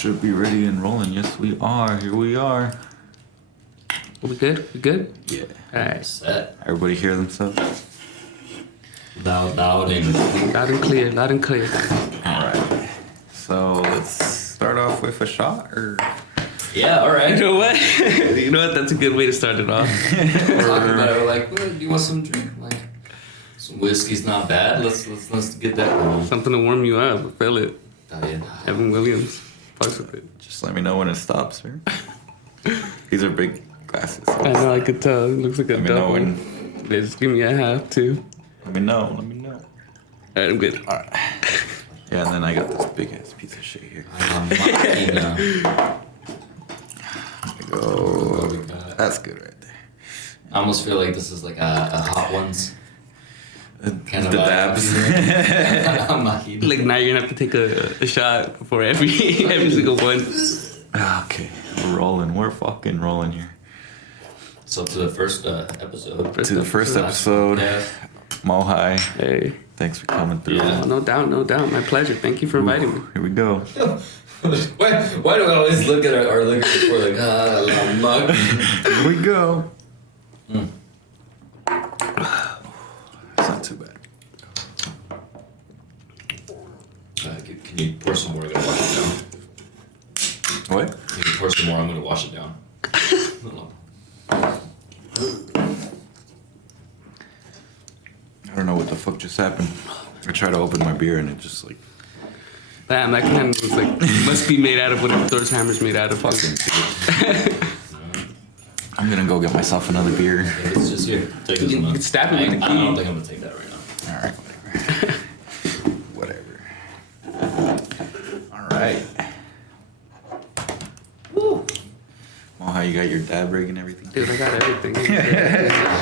Should be ready and rolling. Yes, we are. Here we are. We good? We good? Yeah. All right. Set. Everybody hear themselves? Loud and clear. Loud and clear. All right. So let's start off with a shot, or Yeah, all right. You know what? You know what? That's a good way to start it off. We're talking about it. We're like, well, do you want some drink? Like, some whiskey's not bad. Let's get that going. Something to warm you up. Feel it. Oh, yeah. Evan Williams. Fucks with it. just let me know when it stops, sir. These are big glasses. I know. I could tell. It looks like a Let me know double. when. They just give me a half too. Let me know. Let me know. All right, I'm good. All right. Yeah, and then I got this big ass piece of shit here. MoHi now. There we go. That's good right there. I almost feel like this is like a Hot Ones. Kind of the vibe. dabs. MoHi. Like now you're gonna have to take a shot before every single one. Okay, we're rolling. We're fucking rolling here. So to the first episode. To the first episode, Yeah. MoHi. Hey. Thanks for coming through. Yeah. Oh, no doubt. My pleasure. Thank you for inviting me. Here we go. Why do I always look at our liquor before like, little mug? Here we go. It's not too bad. Can you pour some more? I'm gonna wash it down. What? Can you pour some more? I'm gonna wash it down. I don't know what the fuck just happened. I tried to open my beer and it just like. Damn, that can was like must be made out of whatever Thor's hammer's made out of. I'm gonna go get myself another beer. It's just here. Take this You one. can stab it with the I key. don't think I'm gonna take that right now. All right, whatever. All right. Woo. MoHi, you got your dab rig and everything? Dude, I got everything.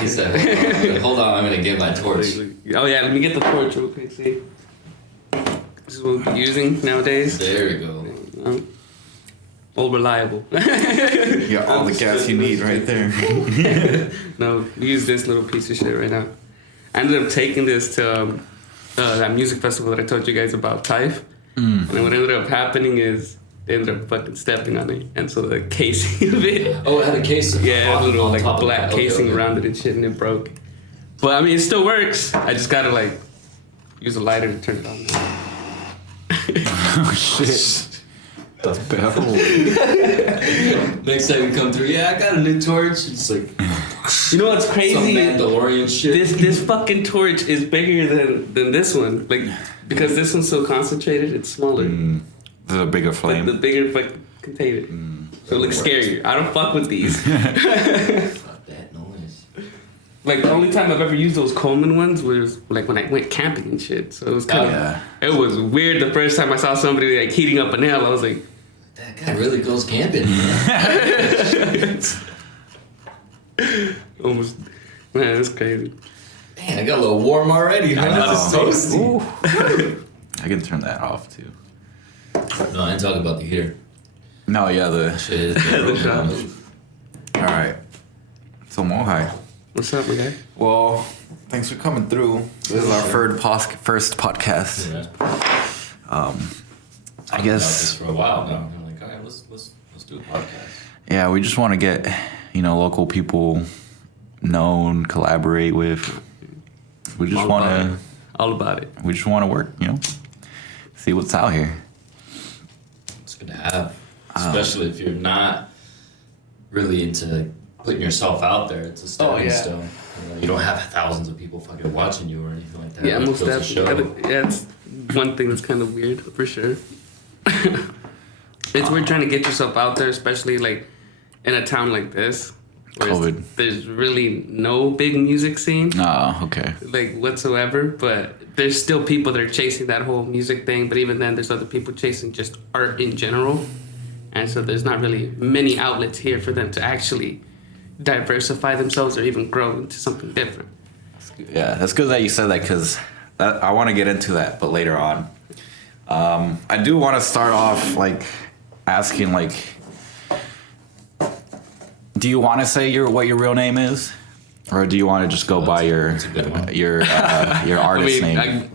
He said, hold on, I'm gonna get my torch. Oh yeah, let me get the torch real quick. See, this is what we'll be using nowadays. There you go. All reliable. You got all the gas you need right there. No, we use this little piece of shit right now. I ended up taking this to that music festival that I told you guys about, TIFE. And then what ended up happening is they ended up fucking stepping on it, and so the casing of it. Oh, it had a casing. Yeah, a little on like top of black it. casing Okay. around it and shit, and it broke. But I mean, it still works. I just gotta like use a lighter to turn it on. Oh shit. That's bad. Next time you come through, yeah, I got a new torch. It's like You know what's some crazy? Mandalorian shit. This fucking torch is bigger than this one. Like because this one's so concentrated, it's smaller. There's a bigger flame. The bigger fucking container. So it looks scarier. I don't fuck with these. Fuck that noise. Like the only time I've ever used those Coleman ones was like when I went camping and shit. So it was kind of yeah. It was weird the first time I saw somebody like heating up a nail. I was like, That guy really goes camping. almost, man, it's crazy. Man, I got a little warm already. Man. That's know. toasty. Ooh. I can turn that off too. No, I ain't talking about the heater. No, yeah, the. Shit is The shop. All right. So MoHi. What's up, my guy? Well, thanks for coming through. This is our first podcast. Yeah. I About guess. this for a while now. I'm like, all right, let's do a podcast. Yeah, we just want to get local people known, collaborate with. We just want to. All about it. We just want to work. See what's out here. It's good to have, especially if you're not really into putting yourself out there. It's a stepping stone. You don't have thousands of people fucking watching you or anything like that. Yeah, It most goes to show. definitely. Yeah, it's one thing that's kind of weird for sure. It's weird trying to get yourself out there, especially like in a town like this. Where COVID. There's really no big music scene. Oh, okay. Like whatsoever, but there's still people that are chasing that whole music thing. But even then, there's other people chasing just art in general, and so there's not really many outlets here for them to actually diversify themselves or even grow into something different. Yeah, that's good that you said that because I want to get into that, but later on. I do want to start off like asking like, do you want to say what your real name is, or do you want to just go by your artist name?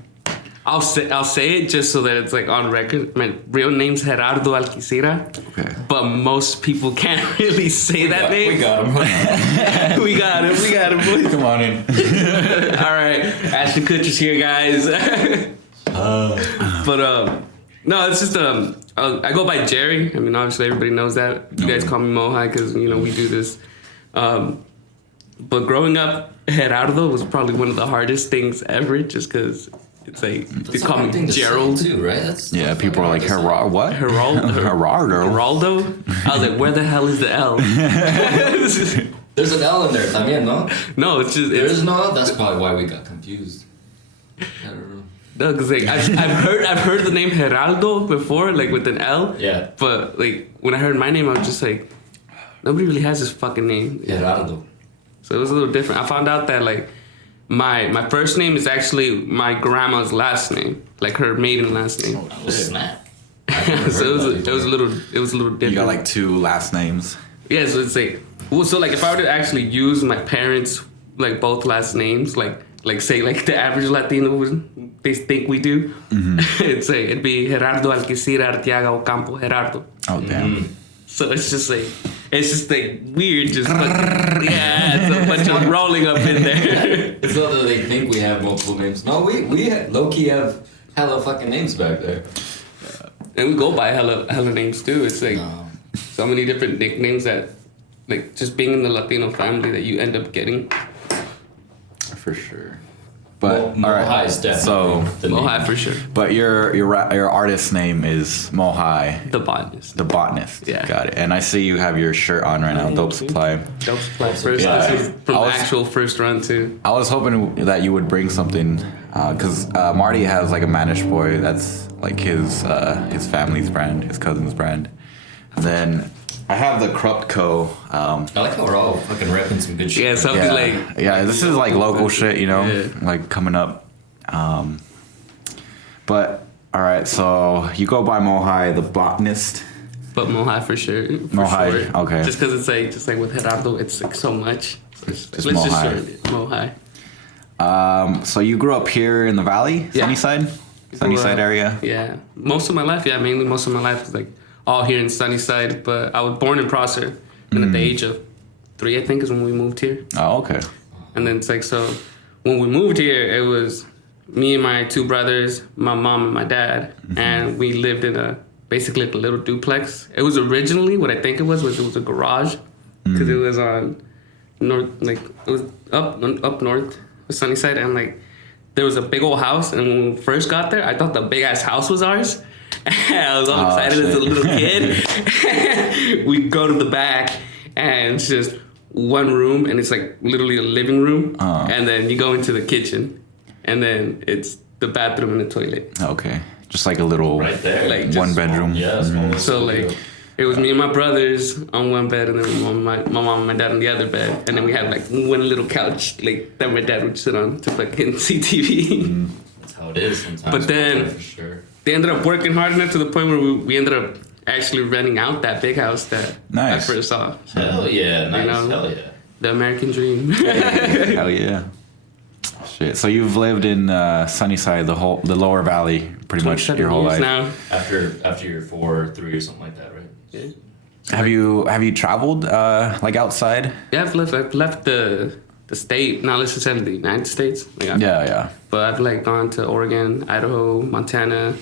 I'll say it just so that it's like on record. My real name's Gerardo Alquicira. Okay. But most people can't really say that name. We got him. we got him, boys. Come on in. All right, Ashton Kutcher's here, guys. But no, it's just I go by Jerry. I mean, obviously everybody knows that. You guys call me MoHi because we do this. But growing up, Gerardo was probably one of the hardest things ever, just because it's like they call me Gerald too, right? Yeah, people are like what? Geraldo. I was like, where the hell is the L? There's an L in there, también, no? No, it's just There's no. That's probably why we got confused. I don't know. No, because like I've heard the name Geraldo before, like with an L. Yeah. But like when I heard my name, I was just like, nobody really has this fucking name. Gerardo. So it was a little different. I found out that like my first name is actually my grandma's last name, like her maiden last name. Oh snap! So it was a little different. You got like 2 last names. Yeah, so it's like so like if I were to actually use my parents' like both last names, like say like the average Latino they think we do, it'd be Gerardo Alquicira Arteaga Ocampo Gerardo. Oh damn. So it's just like weird, just fucking, it's a bunch of rolling up in there. It's not that they think we have multiple names. No, we low-key have hella fucking names back there. And we go by hella names too. It's like so many different nicknames that, like, just being in the Latino family that you end up getting. For sure. But all MoHi right, is definitely so the name. MoHi for sure. But your artist name is MoHi The Botanist. the Botanist. Yeah. Got it. And I see you have your shirt on right now. Dope Supply. Dope Supply first. Yeah. This is from I was- actual first run too. I was hoping that you would bring something, because Marty has like a Manish Boy. That's like his family's brand, his cousin's brand. Then I have the Corrupt Co. I like how we're all fucking repping some good shit. Yeah, something Yeah, like this is like local shit, Yeah. like coming up. But all right, so you go by MoHi the Botanist. But MoHi for sure. MoHi, sure. okay. Just because it's like with Gerardo, it's like so much. So Just let's MoHi. just shorten it. MoHi. So you grew up here in the Valley, Yeah. Sunnyside area. Yeah, most of my life. Yeah, mainly most of my life was like all here in Sunnyside. But I was born in Prosser, and at the age of 3, I think, is when we moved here. Oh, okay. And then it's like, so when we moved here, it was me and my 2 brothers, my mom and my dad, and we lived in basically like a little duplex. It was originally, what I think it was a garage, because it was on north, like it was up north, Sunnyside, and like there was a big old house. And when we first got there, I thought the big ass house was ours. I was all excited as a little kid. We go to the back, and it's just one room, and it's like literally a living room, and then you go into the kitchen, and then it's the bathroom and the toilet. Okay. Just like a little Right there. Like, one just- bedroom. Yeah. Small So like, it was me and my brothers on one bed, and then my mom and my dad on the other bed, and then we had like one little couch like that my dad would sit on to fucking see TV. That's how it is sometimes. But then- for sure. They ended up working hard enough to the point where we ended up actually renting out that big house that Nice. I first saw. Hell yeah, nice. know, Hell yeah. The American dream. Hell yeah. Shit. So you've lived in Sunnyside, the Lower Valley, pretty much 27 your whole years life. now. After you're 4, 3 or something like that, right? Yeah. Have you traveled like outside? Yeah, I've left the state, not necessarily the United States. Like Yeah. But I've like gone to Oregon, Idaho, Montana.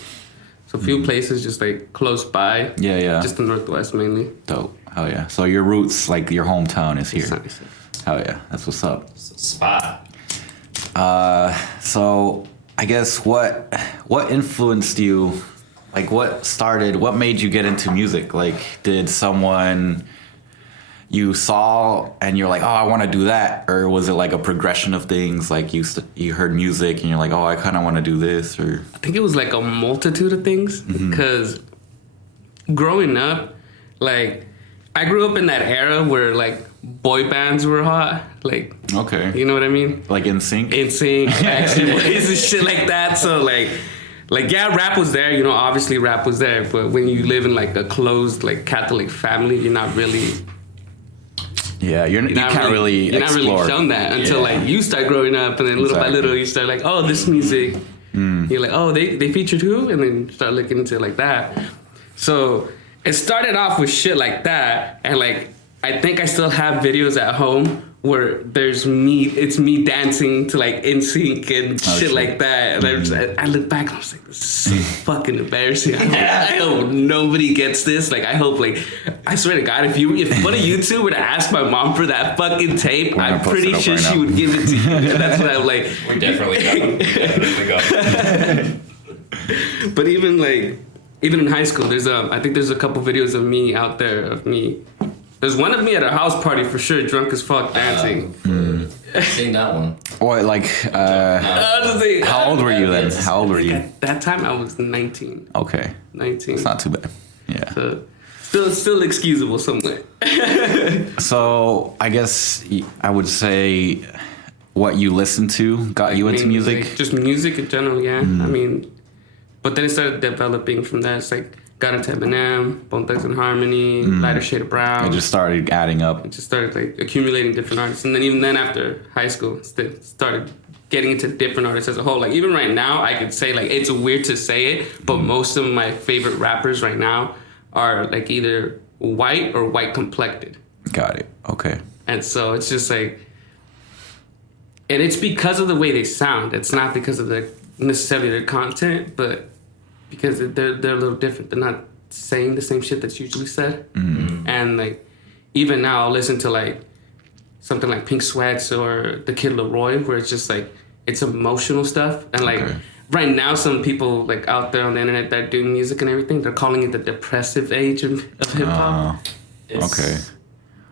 So a few places just like close by. Yeah. Just the Northwest mainly. Dope. Hell yeah. So your roots, like your hometown, is here. Nice. Hell yeah. That's what's up. It's a spot. So I guess what influenced you? Like what made you get into music? Like did someone you saw and you're like, oh, I want to do that? Or was it like a progression of things? Like you heard music and you're like, oh, I kind of want to do this? Or I think it was like a multitude of things because growing up, like I grew up in that era where like boy bands were hot. Like, okay, you know what I mean? like NSYNC. NSYNC, Backstreet Boys and shit like that. So like yeah, rap was there, you know, obviously rap was there, but when you live in like a closed like Catholic family, you're not really Yeah, you can't really you're not explore. really shown that until like you start growing up, and then little by Exactly. little you start like, oh, this music You're like, oh, they featured who? And then start looking into it like that. So it started off with shit like that. And like, I think I still have videos at home where it's me dancing to like NSYNC and shit like that. And I look back and I was like, this is so fucking embarrassing. I hope nobody gets this. Like, I hope, like, I swear to God, if one of you two were to ask my mom for that fucking tape, I'm pretty sure she would give it to you. And that's what I'm like. We definitely got. But even in high school, I think there's a couple videos of me out there of me. There's one of me at a house party for sure, drunk as fuck, dancing. I've seen that one. What, like, how old were you then? How old were you? At that time, I was 19. Okay. 19. It's not too bad. Yeah. So, still excusable somewhat. So, I guess I would say what you listened to got you into music? Like, just music in general, yeah. I mean, but then it started developing from that. It's like, got into Eminem, Bone Thugs and Harmony, Lighter Shade of Brown. It just started adding up. It just started like accumulating different artists, and then even then after high school, started getting into different artists as a whole. Like even right now, I could say like it's weird to say it, but most of my favorite rappers right now are like either white or white complected. Got it. Okay. And so it's just like, and it's because of the way they sound. It's not because of necessarily their content, but because they're a little different. They're not saying the same shit that's usually said. Mm-hmm. And like, even now I'll listen to like something like Pink Sweats or The Kid Laroi, where it's just like, it's emotional stuff. And like, right now some people like out there on the internet that do music and everything, they're calling it the depressive age of hip-hop. Okay.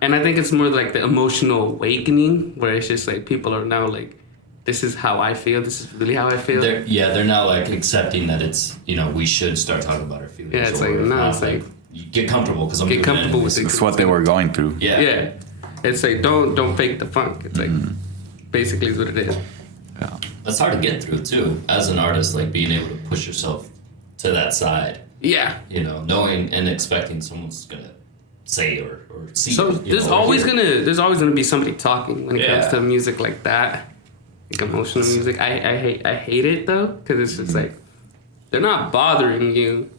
And I think it's more like the emotional awakening, where it's just like people are now like, this is how I feel. This is really how I feel. They're now like accepting that it's, we should start talking about our feelings. Yeah, it's like, no, it's like, you get comfortable because get comfortable with it. It's what they were going through. Yeah. It's like, don't fake the funk. It's like, basically is what it is. Yeah. That's hard to get through too, as an artist, like being able to push yourself to that side. Yeah. Knowing and expecting someone's gonna say or see. So there's always gonna be somebody talking when it comes to music like that. Like emotional music. I hate it though, because it's just like, they're not bothering you,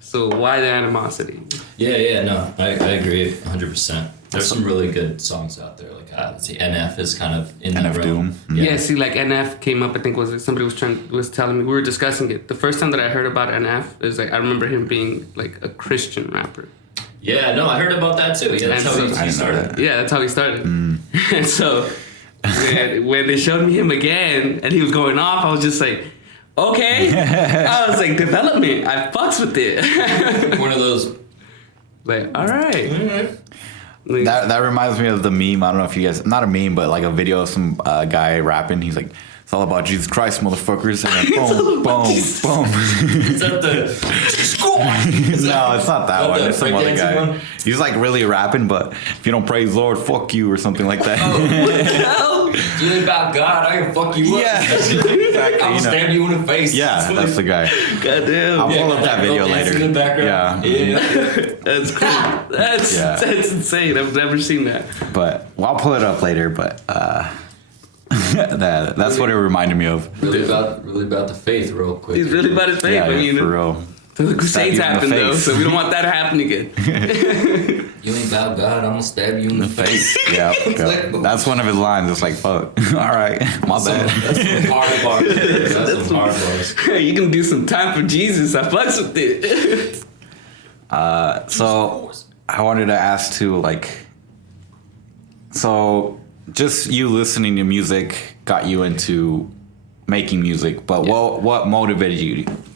so why the animosity? No, I agree 100%. There's some really good songs out there, like let's see, NF is kind of in that realm. Yeah, see, like NF came up, I think somebody was telling me, we were discussing it. The first time that I heard about NF is like, I remember him being like a Christian rapper. Yeah, no, I heard about that too. Yeah, that's how he started. Yeah, that's how he started. And so when they showed me him again and he was going off, I was just like, okay. I was like, development. I fucks with it. One of those. Like, all right. Like, that reminds me of the meme. I don't know if you guys, not a meme, but like a video of some guy rapping. He's like, it's all about Jesus Christ, motherfuckers. And then boom, boom. Is that the... No, it's not that one. It's some other guy. One? He's like really rapping, but if you don't praise Lord, fuck you, or something like that. Oh, what the hell? You ain't about God, I can fuck you up. Yeah, exactly. I'll stab you in the face. Yeah, that's the guy. Goddamn. I'll pull up that video later. In the background. Yeah. That's cool. That's insane. I've never seen that. But I'll pull it up later, but that's what it reminded me of. Really about the faith, real quick. He's really about his faith. Yeah, I mean, for real. The Crusades happened though, so we don't want that to happen again. You ain't about God, I'm gonna stab you in the face. Yeah. That's one of his lines. It's like, fuck. All right, my bad. That's some hard bars. That's some hard bars. You can do some time for Jesus. I fucks with it. So I wanted to ask too, like, so just you listening to music got you into making music, but what motivated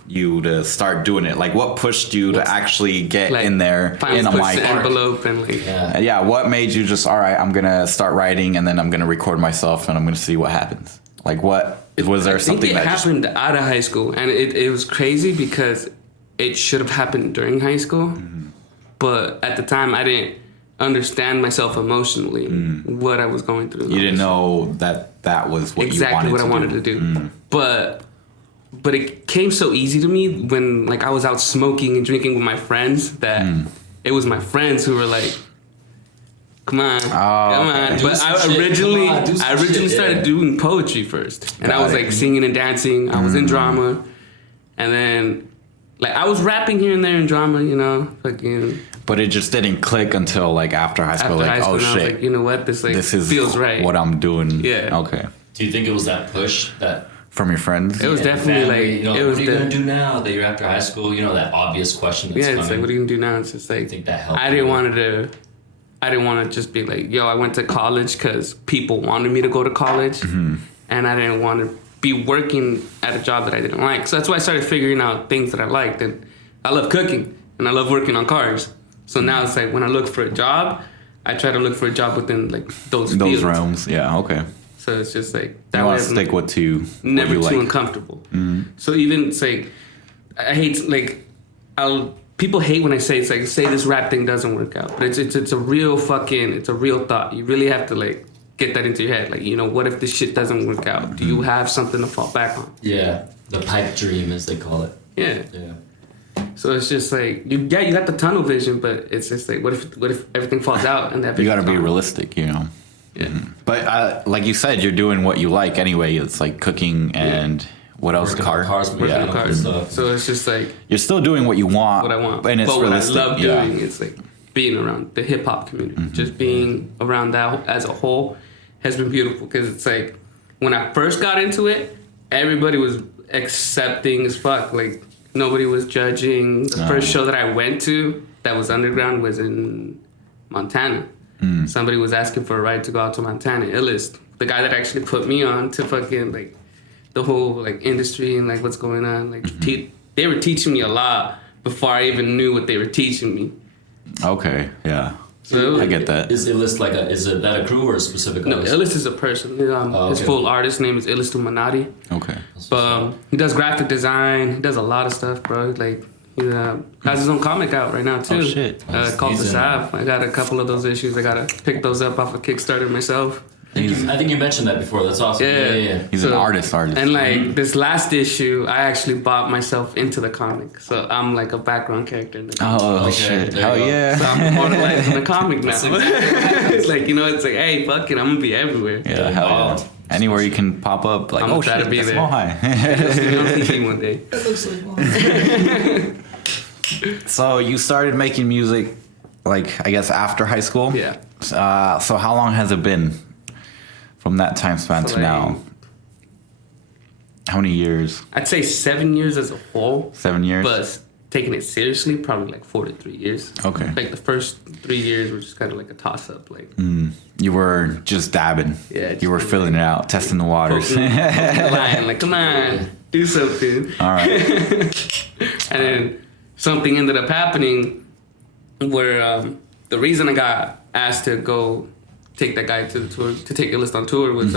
you to start doing it? Like, what pushed you to actually get in there in a mic? Envelope and like, what made you just, all right, I'm gonna start writing and then I'm gonna record myself and I'm gonna see what happens? Like, what was there something that happened out of high school? And it was crazy because it should have happened during high school, but at the time I didn't understand myself emotionally, what I was going through. You didn't know that was what exactly you what I wanted to do. But it came so easy to me when like I was out smoking and drinking with my friends that it was my friends who were like, Come on. Okay. But I originally started doing poetry first. And I was like singing and dancing. I was in drama. And then like I was rapping here and there in drama, you know, fucking. But it just didn't click until like after high school. I was shit. like, you know what? This is feels right. What I'm doing. Yeah. Okay. Do you think it was that push that from your friends? It was definitely family, like, you know, it was what are you gonna do now that you're after high school? You know, that obvious question that's it's coming. like, what are you gonna do now? It's just like, I think that helped. I didn't want to just be like, yo, I went to college because people wanted me to go to college, and I didn't want to be working at a job that I didn't like. So that's why I started figuring out things that I liked, and I love cooking and I love working on cars. So now it's like when I look for a job, I try to look for a job within like those fields. realms. Yeah. Okay. So it's just like that You way want to stick with never what you too like. uncomfortable. So even it's like I hate like people hate when I say it's like say this rap thing doesn't work out, but it's a real thought. You really have to like get that into your head. Like, you know, what if this shit doesn't work out? Do you have something to fall back on? Yeah, the pipe dream as they call it. Yeah. Yeah. So it's just like you got the tunnel vision, but it's just like what if everything falls out and that You got to be gone? realistic, you know. Yeah. But like you said, you're doing what you like anyway. It's like cooking and what else? Working on cars, Working yeah, on cars. stuff. So it's just like You're still doing what you want. what I want. And it's but what I realistic. love doing is like being around the hip hop community. Just being around that as a whole has been beautiful because it's like when I first got into it, everybody was accepting as fuck. Like nobody was judging. The first show that I went to that was underground was in Montana. Somebody was asking for a ride to go out to Montana. Illest, the guy that actually put me on to fucking like the whole like industry and like what's going on. Like they were teaching me a lot before I even knew what they were teaching me. Okay. Yeah. So I get that. Is Illest like is it that a crew or a specific No, artist? Illest is a person. His okay. full artist name is Illest Manati. Okay. But he does graphic design. He does a lot of stuff, bro. Like he has his own comic out right now too. Oh, shit. Called The He's in- Sav. I got a couple of those issues. I gotta pick those up off of Kickstarter myself. I think you mentioned that before. That's awesome. Yeah. He's an artist. And like this last issue, I actually bought myself into the comic, so I'm like a background character in the comic. Oh Okay, shit! there Hell you go. yeah! So I'm immortalized in the comic now. That's It's like, you know, it's like, hey, fuck it, I'm gonna be everywhere. Yeah, hell yeah. Oh. Anywhere you can pop up, like, I'm oh gonna try shit, to be that's there. MoHi. You'll see me one day. That looks like So you started making music, like I guess after high school. Yeah. So how long has it been from that time span So, to like, now? How many years? I'd say 7 years as a whole, 7 years. but taking it seriously, probably like 4 to 3 years. Okay. Like the first 3 years were just kind of like a toss up, like You were just dabbing. Yeah, You were just filling it out, testing the waters. poking the line, like, come on, do something. All right. And then something ended up happening where the reason I got asked to go take that guy to the tour, to take Illest on tour was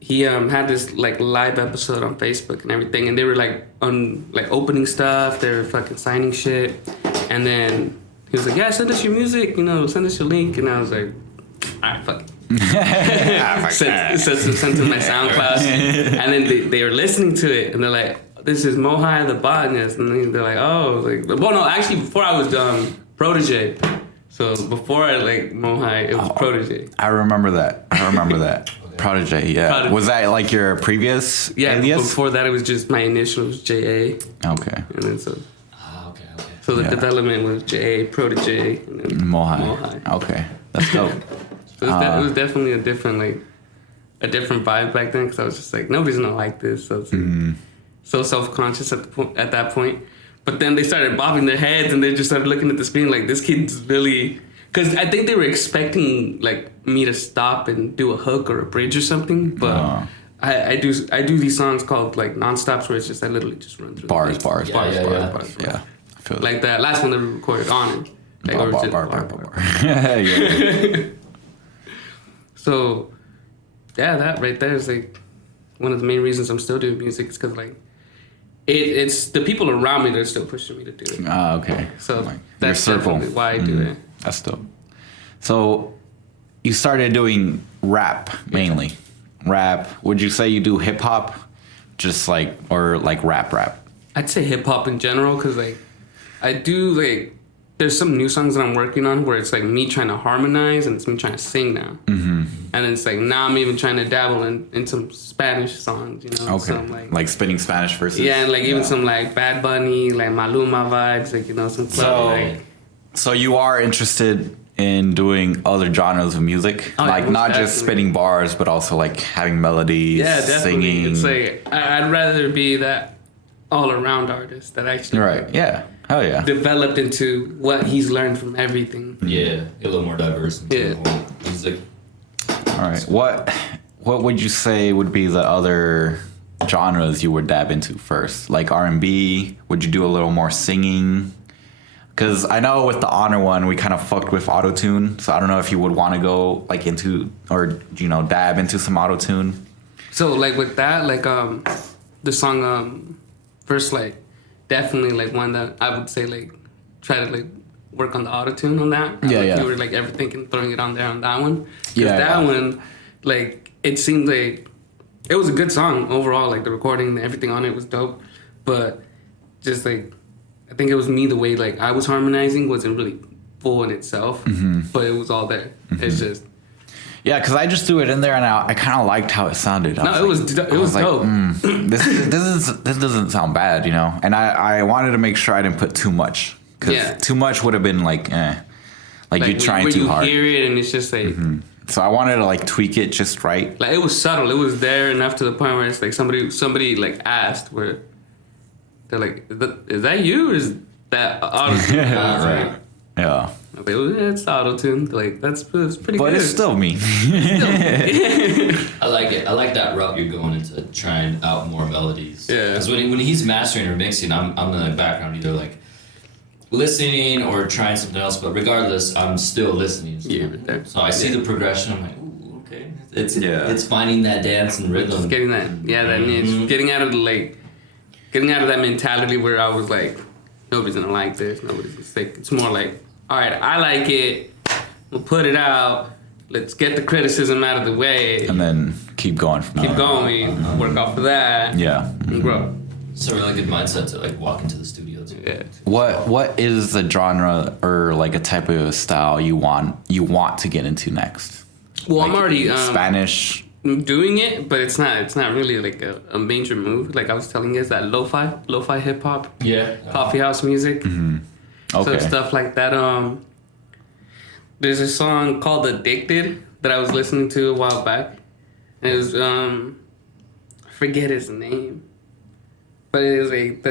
he had this like live episode on Facebook and everything, and they were like on like opening stuff, they were fucking signing shit, and then he was like, yeah, send us your music, you know, send us your link, and I was like, all right, fuck it. Sent to my SoundCloud, and then they were listening to it, and they're like, this is MoHi the Botanist, and they're like, oh, like, well, no, actually, before I was Protege. So before I like MoHi, it was Protege. I remember that. Protege, yeah. Protege. Was that like your previous alias? Before that, it was just my initials, JA, Okay. and then so okay. the Yeah. development was JA, Protege, and then MoHi. Okay. That's dope. So it was definitely a different vibe back then, because I was just like, nobody's gonna like this, so it's like, so self-conscious at that point. But then they started bobbing their heads, and they just started looking at the screen like, this kid's really, because I think they were expecting like me to stop and do a hook or a bridge or something, but I do these songs called like non-stops, where it's just I literally just run through Bars. bars. Yeah. I feel Like that last one that we recorded on it. Like, bar. Yeah. So, yeah, that right there is like one of the main reasons I'm still doing music, is because like it's the people around me that are still pushing me to do it. Okay. So like, that's your circle. definitely why I do it. That's dope. So you started doing rap mainly. Rap. Would you say you do hip hop, just like, or like rap? I'd say hip hop in general, because like I do like there's some new songs that I'm working on where it's like me trying to harmonize and it's me trying to sing now. Mm-hmm. And it's like now I'm even trying to dabble in some Spanish songs, you know. Okay. Some, like spinning Spanish verses. Yeah, and like even some like Bad Bunny, like Maluma vibes, like, you know, some club. So you are interested in doing other genres of music, like not just spitting bars, but also like having melodies, singing. It's like I'd rather be that all around artist that actually Hell yeah. developed into what he's learned from everything. Yeah, a little more diverse into the whole music. All right. What would you say would be the other genres you would dab into first? Like R&B? Would you do a little more singing? Because I know with the Honor one, we kind of fucked with auto-tune. So I don't know if you would want to go like into, or, you know, dab into some auto-tune. So like with that, like the song first, like definitely like one that I would say like try to like work on the auto-tune on that. You were like ever thinking throwing it on there on that one. That one, like it seemed like it was a good song overall. Like the recording and everything on it was dope, but just like I think it was me, the way like I was harmonizing wasn't really full in itself, but it was all there. It's just because I just threw it in there and I kind of liked how it sounded. It was dope. This doesn't sound bad, you know. And I wanted to make sure I didn't put too much, because too much would have been like you're trying too hard. You hear it and it's just like. So I wanted to like tweak it just right. Like it was subtle. It was there enough to the point where it's like somebody like asked where they're like, is that you or is that auto-tune? Right. Yeah. Like, it's auto-tune. Like that's pretty good. But it's still me. I like it. I like that route you're going into, trying out more melodies. Yeah. Because when he's mastering or mixing, I'm in the background either like listening or trying something else. But regardless, I'm still listening. So I see the progression. I'm like, ooh, okay. It's finding that dance and rhythm. Just getting that niche. Getting out of that mentality where I was like, nobody's gonna like this. Nobody's gonna stick. It's more like, all right, I like it. We'll put it out. Let's get the criticism out of the way. And then keep going from there. Keep going. Work off of that. Yeah. And grow. It's a really good mindset to like walk into the studio too. Yeah. What is the genre or like a type of style you want to get into next? Well, like I'm already Spanish. Doing it, but it's not really like a major move. Like I was telling you, is that lo-fi hip-hop, coffee house music. Okay. So stuff like that. There's a song called Addicted that I was listening to a while back. And it was I forget his name, but it was like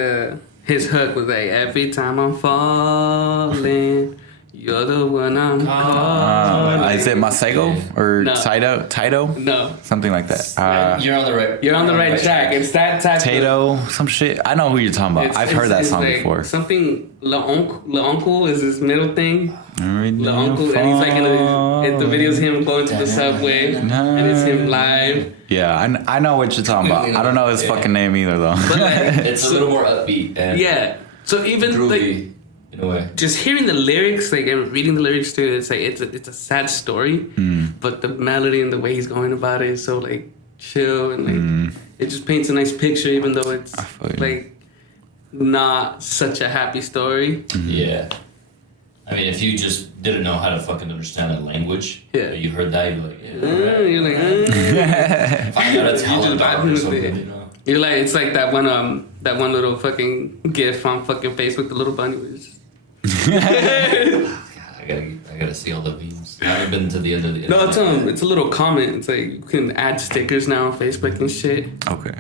his hook was like, every time I'm falling, you're the one I'm calling. Is it Masego or Taito? No. Something like that. You're on the right track. It's that type Taito, some shit. I know who you're talking about. I've heard that song like before. Something L'Oncle is his middle thing. L'Oncle, and he's like in the videos him going to the subway, and it's him live. Yeah, I know what you're talking about. I don't know his fucking name either though. But like, it's a little more upbeat and so even groovy, like in a way. Just hearing the lyrics, like and reading the lyrics too, it's like it's a sad story, but the melody and the way he's going about it is so like chill and like it just paints a nice picture, even though it's like not such a happy story. Yeah. I mean, if you just didn't know how to fucking understand that language, you heard that, you'd be like, you're like, if I got a talent or something, you know. You're like, it's like that one little fucking gif on fucking Facebook, the little bunny was just. I gotta see all the memes. I haven't been to the end of the. No, it's a little comment. It's like you can add stickers now on Facebook and shit. Okay.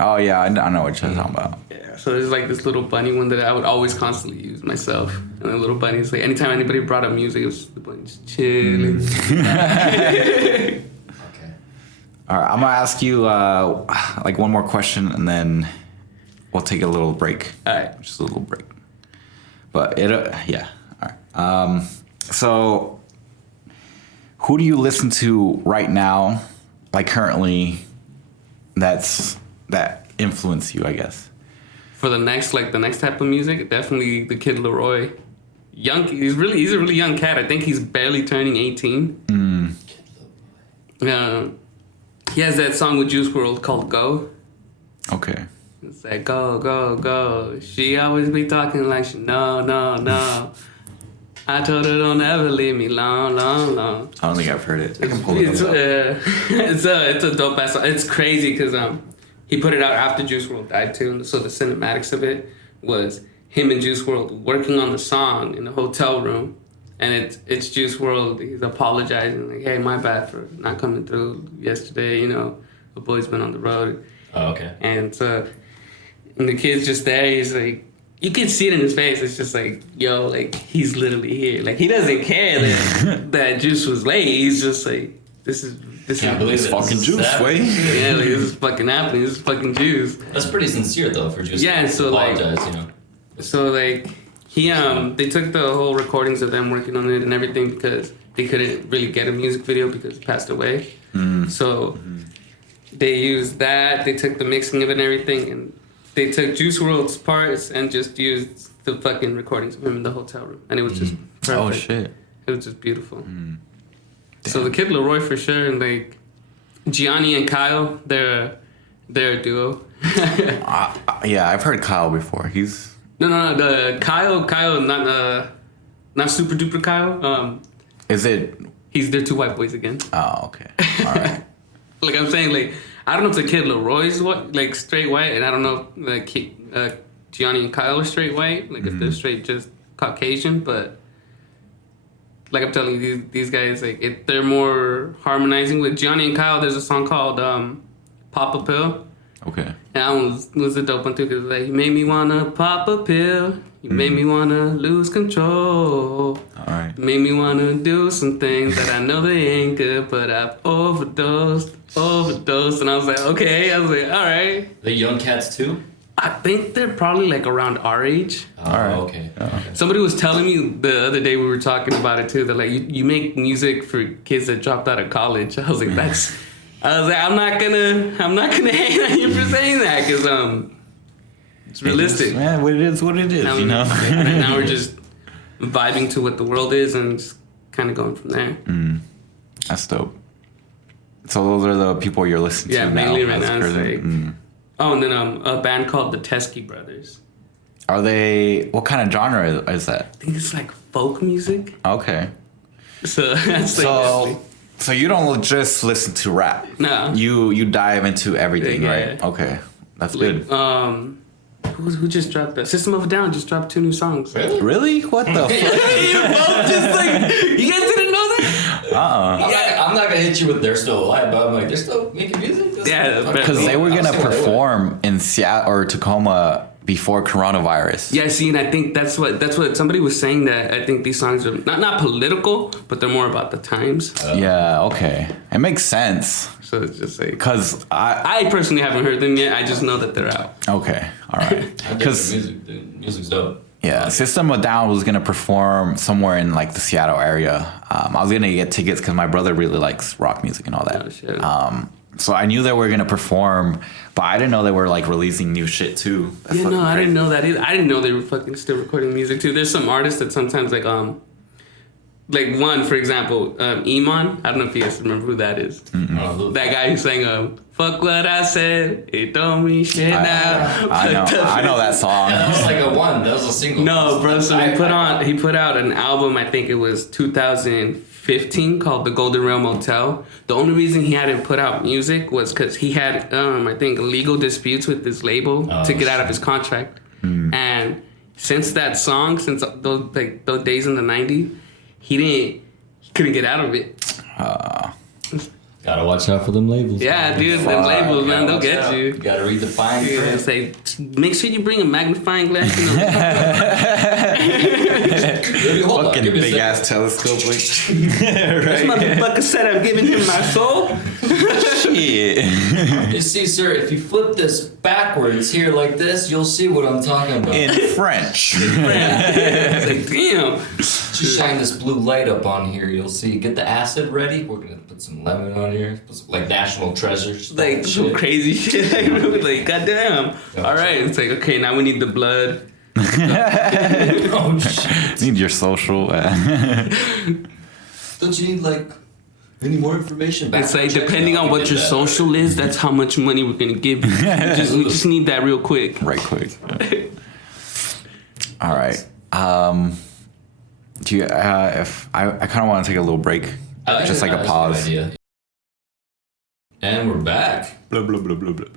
Oh yeah, I know what you're talking about. Yeah. So there's like this little bunny one that I would always constantly use myself. And the little bunny is like anytime anybody brought up music, it was the bunny just chilling. Okay. All right, I'm gonna ask you like one more question, and then we'll take a little break. All right. Just a little break. But All right. So, who do you listen to right now, like currently, that influence you, I guess? For the next type of music, definitely the Kid Leroy. He's a really young cat. I think he's barely turning 18. He has that song with Juice WRLD called Go. Okay. It's like, go, go, go. She always be talking like she, no. I told her don't ever leave me long, long, long. I don't think I've heard it. I can pull it up. It's a dope ass song. It's crazy because he put it out after Juice WRLD died too. So the cinematics of it was him and Juice WRLD working on the song in the hotel room, and it's Juice WRLD. He's apologizing like, "Hey, my bad for not coming through yesterday. You know, the boy's been on the road." Oh, okay. And the kid's just there. He's like, you can see it in his face. It's just like, yo, like, he's literally here. Like, he doesn't care that Juice was late. He's just like, this is fucking Juice, way. Yeah, like, this is fucking happening. This is fucking Juice. That's pretty sincere, though, for Juice to apologize, you know. So, like, they took the whole recordings of them working on it and everything because they couldn't really get a music video because he passed away. So they used that. They took the mixing of it and everything, and they took Juice WRLD's parts and just used the fucking recordings of him in the hotel room, and it was just perfect. Oh shit! It was just beautiful. So the Kid Leroy for sure, and like Gianni and Kyle, they're a duo. Yeah, I've heard Kyle before. He's no. The Kyle, not Super Duper Kyle. Is it? They're two white boys again. Oh, okay. All right. Like I'm saying, like I don't know if the Kid Leroy's like straight white, and I don't know if like Gianni and Kyle are straight white, like if they're straight just Caucasian, but like I'm telling you, these guys like they're more harmonizing with Gianni and Kyle. There's a song called "Pop a Pill." Okay. And that one was a dope one too, because like you made me wanna pop a pill, you made me wanna lose control. All right. Made me wanna do some things that I know they ain't good, but I've overdosed, and I was like, okay. I was like, all right. The young cats too? I think they're probably like around our age. Oh, all right. Okay. Somebody was telling me the other day, we were talking about it too, that like you make music for kids that dropped out of college. I was like, I'm not gonna hate on you for saying that, because it's realistic. Man, it is what it is, you know. Right now we're just vibing to what the world is and just kind of going from there. That's dope. So those are the people you're listening to now. Yeah, mainly right now. Like, oh, and then a band called the Tuskegee Brothers. Are they? What kind of genre is that? I think it's like folk music. Okay. So that's like. So you don't just listen to rap. No. You dive into everything, right? Okay, that's good. Who just dropped that? System of a Down just dropped 2 new songs. Really? What the fuck? You're both just like, you guys didn't know that? I'm not gonna hit you with they're still alive, but I'm like, they're still making music? Yeah, because they were gonna perform in Seattle or Tacoma before coronavirus. Yeah, see, and I think that's what somebody was saying, that I think these songs are not political, but they're more about the times. Yeah, okay. It makes sense. So it's just like, because I personally haven't heard them yet. I just know that they're out. Okay, all right. Because music's dope. Yeah, System of a Down was gonna perform somewhere in like the Seattle area. I was gonna get tickets because my brother really likes rock music and all that. Oh, shit. So I knew they were gonna perform, but I didn't know they were like releasing new shit too. That's I didn't know that either. I didn't know they were fucking still recording music too. There's some artists that sometimes like one, for example, Iman. I don't know if you guys remember who that is. That guy who sang "Fuck What I Said, It Don't Mean Shit Now." I know that song. Yeah, that was like that was a single. No, bro. So he put out an album. I think it was 2015 called "The Golden Rail Motel." The only reason he hadn't put out music was because he had I think legal disputes with his label to get out of his contract. And since that song, since those days in the '90s. He couldn't get out of it. Gotta watch out for them labels. Yeah, dude, them labels, man, they'll get you. Gotta read the fine print. Say, make sure you bring a magnifying glass. Fucking big ass telescope. Like, This motherfucker said I'm giving him my soul. Shit. You see, sir, if you flip this backwards here like this, you'll see what I'm talking about. In French. It's like, damn. Just shine this blue light up on here, you'll see. Get the acid ready. We're gonna put some lemon on here. Put some, like National Treasures. Like some crazy shit. Like, really, like, goddamn. All right, it's like, okay, now we need the blood. Oh shit. Need your social. Don't you need like any more information? It's like depending on what your social is, that's how much money we're gonna give you. We just need that real quick. Right quick. All right. Do you? If I kind of want to take a little break, just like a pause. And we're back. Blah blah blah blah blah.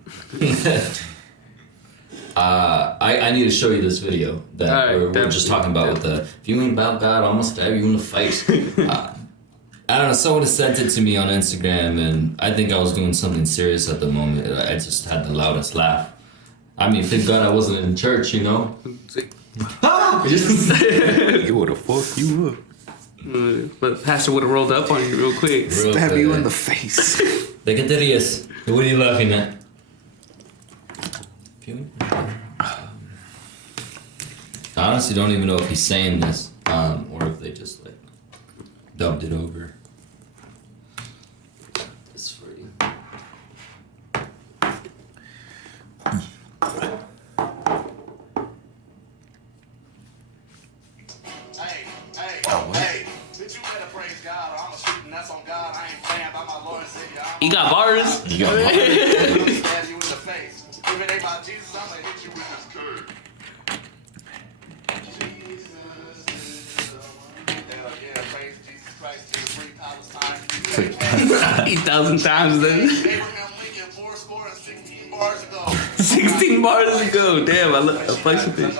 I need to show you this video that we're just talking about with the if you ain't about God, I'ma stab you in the face. I don't know, someone sent it to me on Instagram and I think I was doing something serious at the moment. I just had the loudest laugh. I mean, thank God I wasn't in church, you know? It would have fucked you up. But Pastor would have rolled up on you real quick. Stab you in the face. ¿De qué te ríes? What are you laughing at? I honestly don't even know if he's saying this, or if they just like dubbed it over. It's for you. He got bars. You got bars. $8,000 times then. 16 bars ago. Damn, I fucks with this.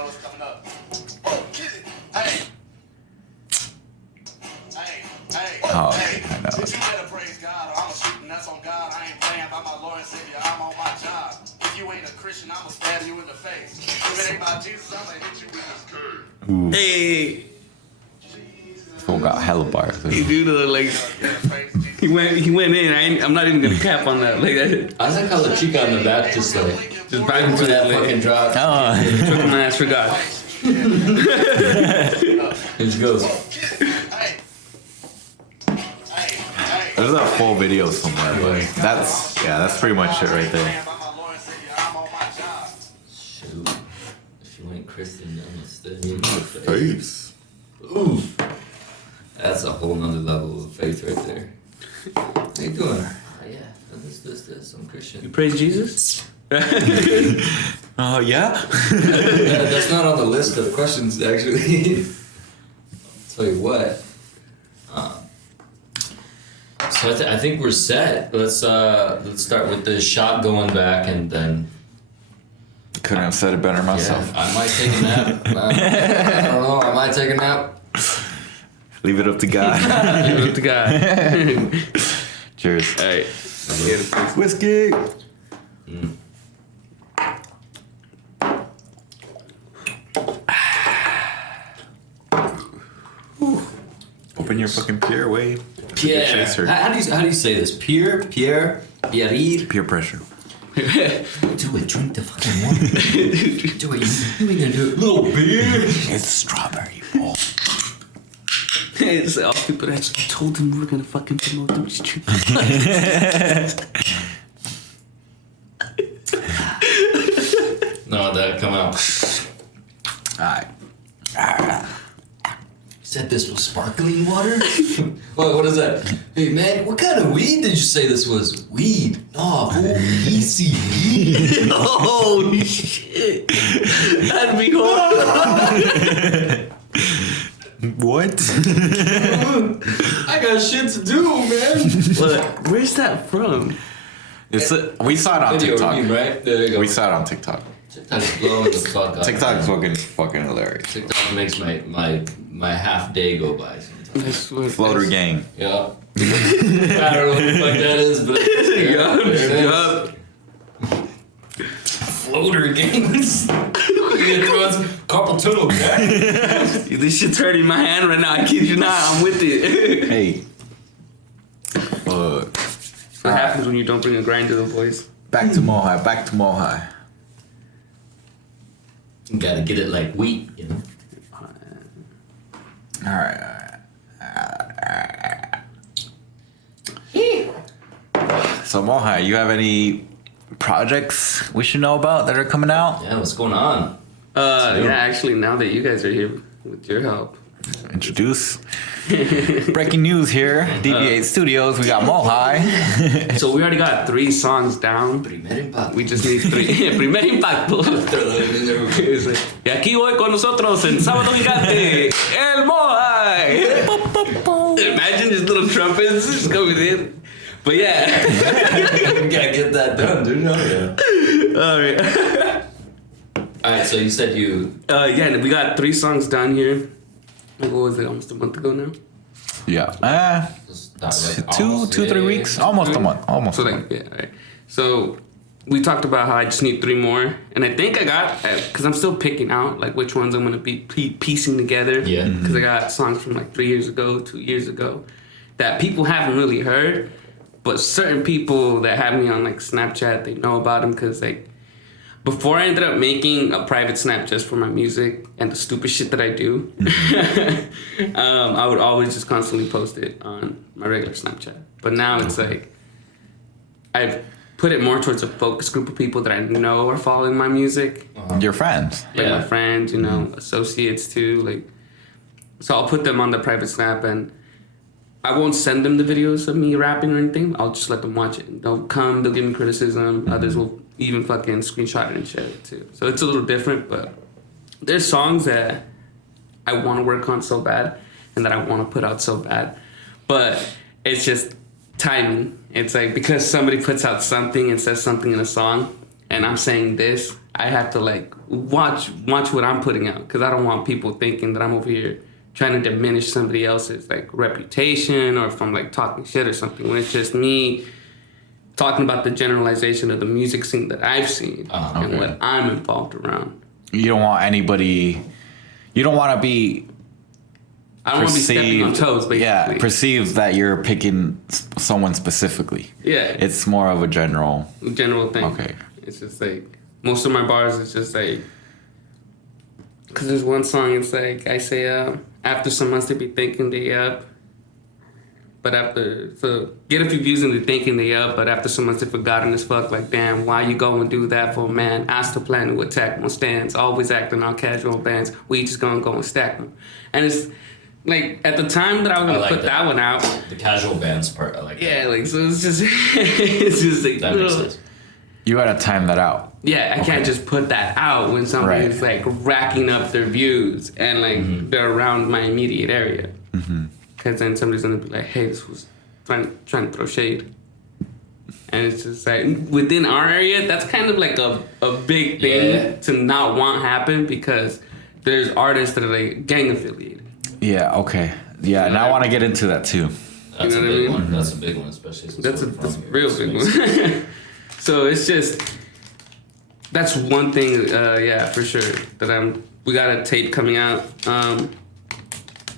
Oh, I know. Ooh. Hey. Fool got hella bars. He do the like. He went in. I'm not even gonna cap on that. Like I like how the chica in the back just back into that fucking drop. Oh. Took my ass, forgot. It just goes. There's a full video somewhere, but that's pretty much it right there. Shoot. If you ain't Christian, I'm gonna stab you in the Face. Ooh. That's a whole nother level of faith right there. How you doing? Yeah. This. I'm Christian. You praise Jesus? Oh, yeah? That's not on the list of questions, actually. I'll tell you what. So I think we're set. Let's start with the shot going back, and then Couldn't have said it better myself. I might take a nap. I don't know. I might take a nap. Leave it up to God. Leave it up to God. Cheers. Hey. Whiskey. Open your fucking Pierre, Wade. Pierre. Chaser. How do you say this? Pierre. Peer pressure. Do it. Drink the fucking water. Do it. You ain't gonna do it. Little beer. It's strawberry bowl. It's all people that told him we're gonna fucking promote them. No, that come out. Alright. Said this was sparkling water? What is that? Hey man, what kind of weed did you say this was? Weed? No, easy weed. Holy shit. That'd be horrible. What? I got shit to do, man. What? Where's that from? We saw it on Video TikTok. review, right? There you go. We saw it on TikTok. TikTok's blowing the fuck up. TikTok is fucking hilarious. TikTok makes my half day go by sometimes. Floater gang. Yeah. I don't know what the fuck that is, but there it is. Floater gangs. Carpal tunnel, guy. This shit's hurting my hand right now. I kid you not. I'm with it. Hey. What happens when you don't bring a grind to the voice? Back to MoHi. You gotta get it like wheat, you know? Alright. So MoHi, you have any projects we should know about that are coming out? Yeah, what's going on? Yeah, actually, now that you guys are here with your help. Introduce. Breaking news here. DV8 Studios. We got MoHi. So we already got 3 songs down. We just need 3. Primer impacto. Y aquí voy con nosotros en Sábado Gigante, el MoHi. Hi. Imagine just little trumpets just coming in. But yeah. You gotta get that done, dude. Yeah. All right. All right, so you said you... Yeah, we got 3 songs done here. Like, what was it, almost a month ago now? Yeah. Two, 3 weeks. Almost a month. Almost. So like, yeah, right. So we talked about how I just need 3 more, and I think I got, because I'm still picking out like which ones I'm gonna be piecing together. Yeah. Because I got songs from like 3 years ago, 2 years ago, that people haven't really heard, but certain people that have me on like Snapchat, they know about them because like. Before I ended up making a private Snap just for my music and the stupid shit that I do, I would always just constantly post it on my regular Snapchat. But now it's like, I've put it more towards a focus group of people that I know are following my music. Your friends. Like my friends, you know, associates too. Like, so I'll put them on the private Snap and I won't send them the videos of me rapping or anything. I'll just let them watch it. They'll come, they'll give me criticism. Others will even fucking screenshot it and share it too. So it's a little different, but there's songs that I want to work on so bad and that I want to put out so bad. But it's just timing. It's like because somebody puts out something and says something in a song and I'm saying this, I have to like watch what I'm putting out because I don't want people thinking that I'm over here trying to diminish somebody else's like reputation or if I'm like talking shit or something when it's just me talking about the generalization of the music scene that I've seen and what I'm involved around. You don't want anybody. You don't want to be. I don't want to be stepping on toes, basically. Yeah, perceive that you're picking someone specifically. Yeah, it's more of a general thing. Okay, it's just like most of my bars. It's just like because there's one song. It's like I say, after some months they be thinking they up. But get a few views and they're thinking they up, but after some months they forgotten as fuck, like, damn, why you go and do that for a man? Ask the plan to attack on stands, always acting on casual bands, we just gonna go and stack them. And it's, like, at the time that I was gonna put that one out. The casual bands part, I like that. Yeah, like, so it's just, it's just like, that makes sense. You gotta time that out. Yeah, I can't just put that out when somebody's, like, racking up their views and, like, they're around my immediate area. Mm-hmm. Because then somebody's gonna be like, hey, this was trying to throw shade. And it's just like, within our area, that's kind of like a big thing to not want happen because there's artists that are like gang affiliated. Yeah, okay. Yeah, and I want to get into that too. That's a big one. That's a big one, especially since that's a real big one. So it's just, that's one thing, yeah, for sure, that we got a tape coming out.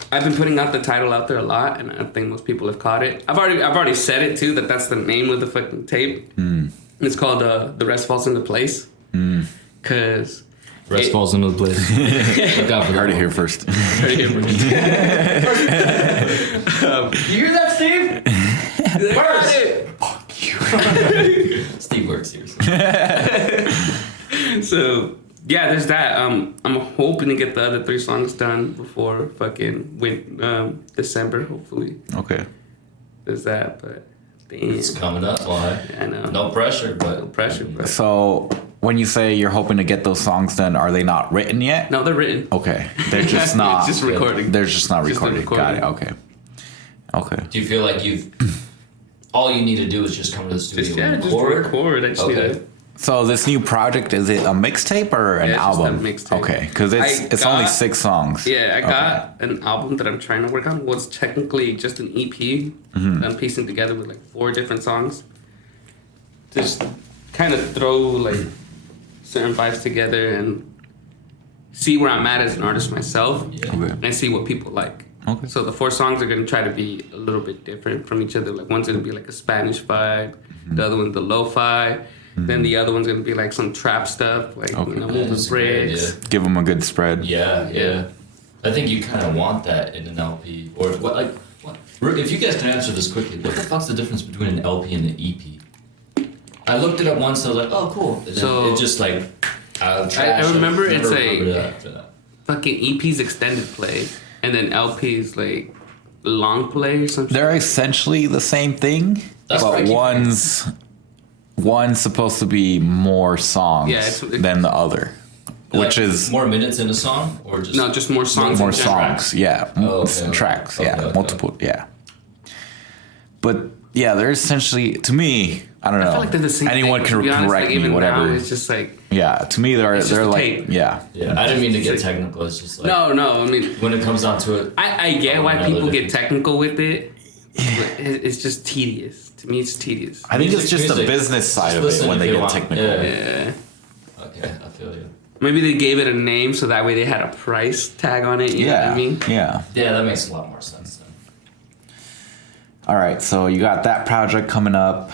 I've been putting out the title out there a lot, and I think most people have caught it. I've already said it too, that's the name of the fucking tape. It's called The Rest Falls Into Place. Cause Rest falls into the place. Look out for Heard it here first. You hear that, Steve? Where's it? Fuck you. Steve works here. So yeah, there's that. I'm hoping to get the other 3 songs done before fucking December, hopefully. Okay. There's that, but damn. It's coming up, boy. I know. No pressure, but... No pressure, bro. So, when you say you're hoping to get those songs done, are they not written yet? No, they're written. Okay. They're just not... just recording. They're just not recorded. Got it. recording. Okay. Do you feel like all you need to do is just come to the studio and record? I just need to... So this new project, is it a mixtape or an album? It's just a mixtape. Okay, because it's only 6 songs. Yeah, I got an album that I'm trying to work on. Well, it's technically just an EP that I'm piecing together with like 4 different songs. Just kind of throw like certain vibes together and see where I'm at as an artist myself and see what people like. Okay. So the 4 songs are going to try to be a little bit different from each other. Like one's going to be like a Spanish vibe, the other one's the lo-fi. Then the other one's gonna be like some trap stuff, like moving bricks. Give them a good spread. Yeah. I think you kind of want that in an LP, or what? If you guys can answer this quickly, what the fuck's the difference between an LP and an EP? I looked it up once. I was like, oh, cool. And then it just like I remember it's like fucking EP's extended play, and then LP's like long play or something. They're essentially the same thing, but one's supposed to be more songs than the other. which is more minutes in a song, or just no, just more songs. More songs, yeah, tracks, okay, yeah, okay. multiple, yeah. But yeah, they're essentially, to me, I don't know. I feel like they're the same Anyone thing, can to be honest, correct like, me, even whatever. Now, it's just like to me they're just a like tape. yeah. Yeah, I didn't mean to get technical. It's just like no. I mean, when it comes down to it, I get why people get technical with it. But it's just tedious. To me, it's tedious. I think it's just the music. business side Just of it listen when if they you get want. technical. Yeah. Okay, I feel you. Maybe they gave it a name so that way they had a price tag on it. You know what I mean? Yeah. Yeah, that makes a lot more sense then. All right, so you got that project coming up.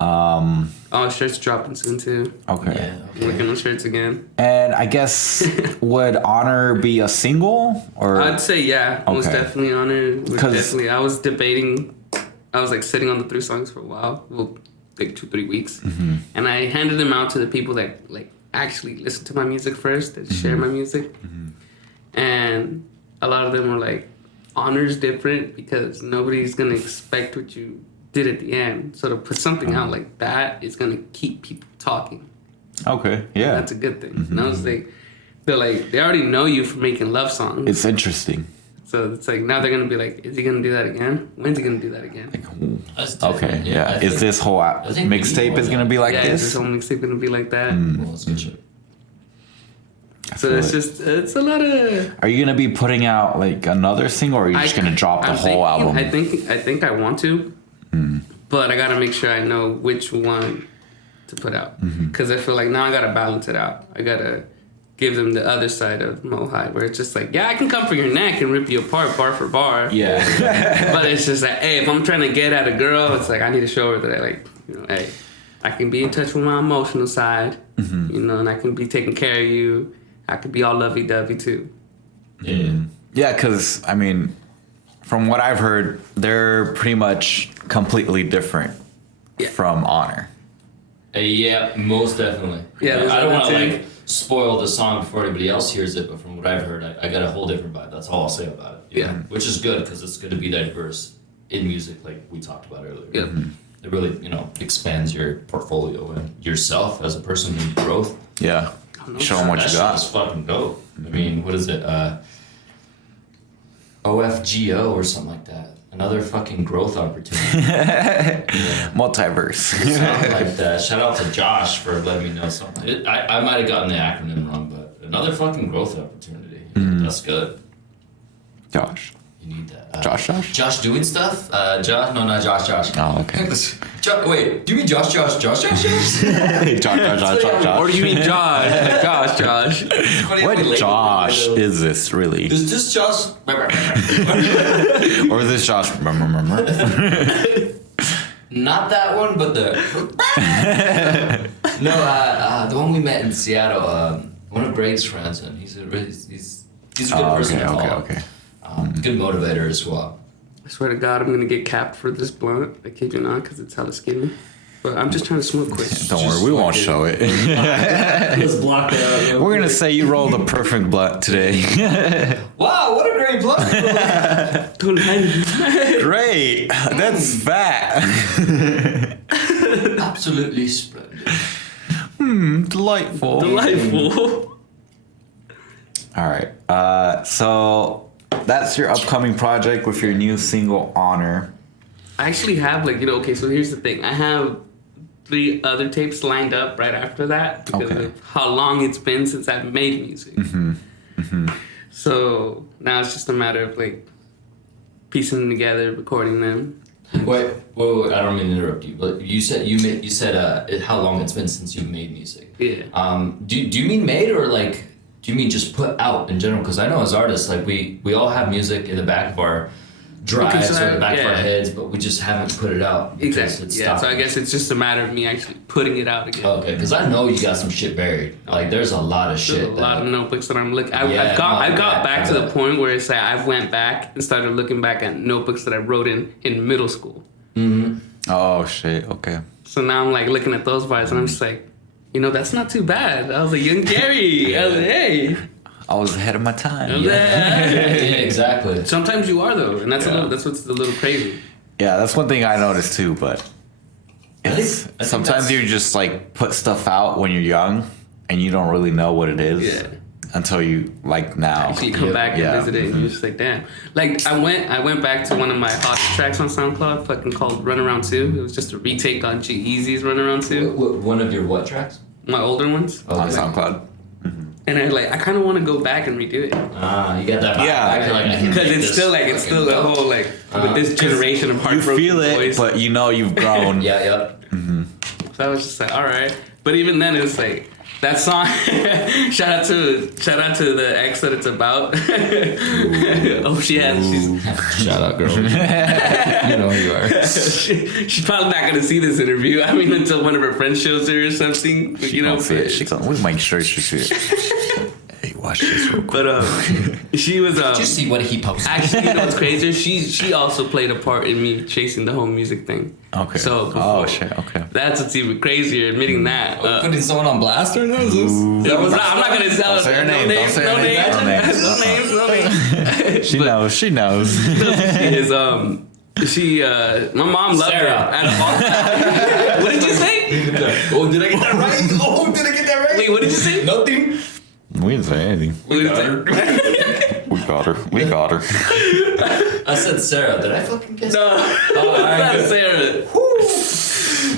Oh, shirts dropping soon too. Okay. Yeah. Working on shirts again. And I guess would Honor be a single or? I'd say yeah, most Okay. definitely Honored. 'Cause- Definitely, I was debating. I was like sitting on the 3 songs for a while, well, like 2-3 weeks, and I handed them out to the people that like actually listen to my music first, that share my music, and a lot of them were like, "Honor's different because nobody's gonna expect what you did at the end. So to put something out like that is gonna keep people talking. Okay, yeah. That's a good thing." And I was like, they already know you for making love songs. It's interesting. So it's like now they're gonna be like, is he gonna do that again? When's he gonna do that again? That's different. Okay, yeah. I Is think- this whole I think we need mixtape more is of gonna that. be like yeah, is this this? whole mixtape gonna be like that? Well, that's good shit. So it's just it's a lot of. Are you gonna be putting out like another single, or are you just gonna drop the I'm whole album? I think I want to, but I gotta make sure I know which one to put out because I feel like now I gotta balance it out. I gotta give them the other side of MoHi, where it's just like, yeah, I can come for your neck and rip you apart bar for bar. Yeah. But it's just like, hey, if I'm trying to get at a girl, it's like I need to show her that I like, hey, I can be in touch with my emotional side, and I can be taking care of you. I could be all lovey-dovey too. Yeah. Yeah, because I mean, from what I've heard, they're pretty much completely different from Honor. Yeah, most definitely. Yeah, there's I don't that want to too. like spoil the song before anybody else hears it, but from what I've heard, I got a whole different vibe. That's all I'll say about it. Yeah. Which is good because it's good to be diverse in music, like we talked about earlier. Yeah. It really, expands your portfolio and yourself as a person in growth. Yeah. no Show them what That you got. shit is fucking dope. I mean, what is it? OFGO or something like that. Another fucking growth opportunity. Multiverse. Something like that. Shout out to Josh for letting me know something. I might have gotten the acronym wrong, but another fucking growth opportunity. That's good. Josh. You need that. Josh? Josh doing stuff? Josh? No, not Josh. Oh, okay. Wait, do you mean Josh? Josh. Or do you mean Josh? Like, Josh. What Josh is this really? Is this Josh? Or is this Josh? Not that one, but the the one we met in Seattle. One of Greg's friends, and he's a good person to follow. Okay. Good motivator as well. I swear to God, I'm gonna get capped for this blunt. I kid you not, because it's hella skinny. But I'm just trying to smoke quick. Don't worry, we won't show it. Let's block it out. real We're gonna quick. say you rolled a perfect blunt today. Wow, what a great blunt! Don't hide. Great, that's fat. Absolutely splendid. Delightful. Delightful. All right. So that's your upcoming project with your new single, Honor. I actually have okay, so here's the thing. I have 3 other tapes lined up right after that because of how long it's been since I've made music. So now it's just a matter of piecing them together, recording them. Wait, I don't mean to interrupt you, but you said how long it's been since you've made music. Yeah. Do you mean made or do you mean just put out in general? Because I know as artists, we all have music in the back of our drives or the back of our heads, but we just haven't put it out. Exactly. It's Yeah. stopped. So I guess it's just a matter of me actually putting it out again. Okay, because I know you got some shit buried. There's a lot of shit. There's a lot of notebooks that I'm looking. I've Yeah, got back to the point where it's I've went back and started looking back at notebooks that I wrote in middle school. Oh shit. Okay. So now I'm looking at those bars and I'm just that's not too bad. I was like, young Gary. I was like, hey. I was ahead of my time. Yeah, exactly. Sometimes you are though, and that's what's a little crazy. Yeah, that's one thing I noticed too. But I think sometimes that's- you just put stuff out when you're young, and you don't really know what it is. Yeah. Until you like now. Actually come back and visit it, and you're just like, damn. Like I went back to one of my hottest tracks on SoundCloud, fucking called "Run Around 2." It was just a retake on G-Eazy's "Run Around 2." One of your what tracks? My older ones. Okay. On SoundCloud. And I kind of want to go back and redo it. You got that vibe. Yeah. Because it's still the whole like with this generation of You heartbroken feel it, boys. but you know you've grown. Yeah. So I was just like, all right. But even then, it was like that song. shout out to the ex that it's about. Oh, she's Shout out, girl. You know who you are. she's probably not gonna see this interview. I mean, until one of her friends shows her or something. But, She gonna see it. We'll make sure she see it. Hey, watch this real quick. But she was. Did you see what he posted? Actually, you know what's crazier? She also played a part in me chasing the whole music thing. Okay. So oh shit. Okay. that's what's even crazier. Admitting that. Putting someone on blast right now? I'm not gonna tell Don't say her name. names. Don't say her name. No names. She knows. She knows. My mom loved Sarah. her. Out of all, what did you say? Oh, did I get that right? Oh, did I get that right? Wait, what did you say? Nothing. We didn't say anything. What did you say? We got her. We got her. I said Sarah. Did I fucking guess? No, not Sarah.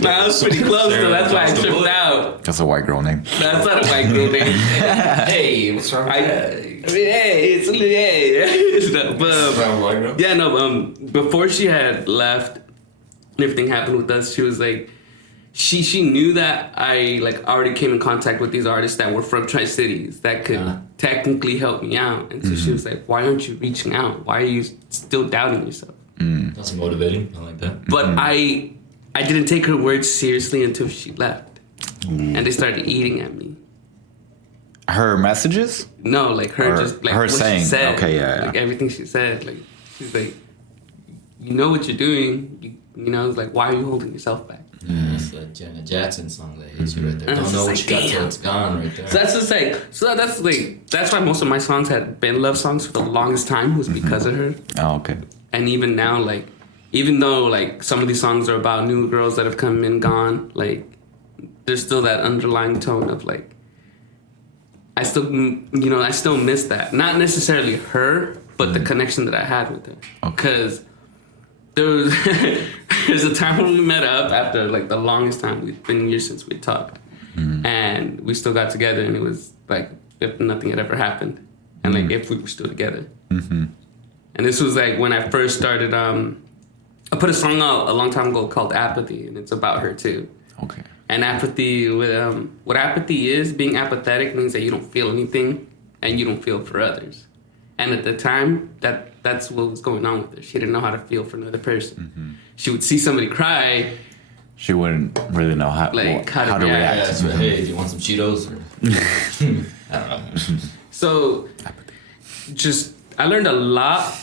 Nah, I was pretty close though. That's why I tripped out. That's a white girl name. That's not a white girl name. Hey, what's wrong with that? I mean, hey, it's hey. But before she had left and everything happened with us, she was like, she knew that I like already came in contact with these artists that were from Tri-Cities that could technically help me out, and so she was like, why aren't you reaching out? Why are you still doubting yourself? That's motivating. I like that. But I didn't take her words seriously until she left, and they started eating at me. Her messages? No, like her just like her what saying. she said. Okay, yeah. Like everything she said. Like she's like, you know what you're doing. You know, it's like, why are you holding yourself back? That's that Janet Jackson song that hits you right there. Don't know what you got till it's gone right there. So that's just like, that's why most of my songs had been love songs for the longest time, was because of her. Oh, okay. And even now, like, even though like some of these songs are about new girls that have come and gone, like there's still that underlying tone of like, I still miss that. Not necessarily her, but the connection that I had with her. Because there's a time when we met up after like the longest time. We've been years since we talked. And we still got together, and it was like if nothing had ever happened. And like if we were still together. And this was like when I first started, I put a song out a long time ago called Apathy, and it's about her too. Okay. And apathy, what apathy is, being apathetic means that you don't feel anything and you don't feel for others. And at the time, that's what was going on with her. She didn't know how to feel for another person. She would see somebody cry. She wouldn't really know how to react. Yeah, so, hey, do you want some Cheetos? I don't know. So, I learned a lot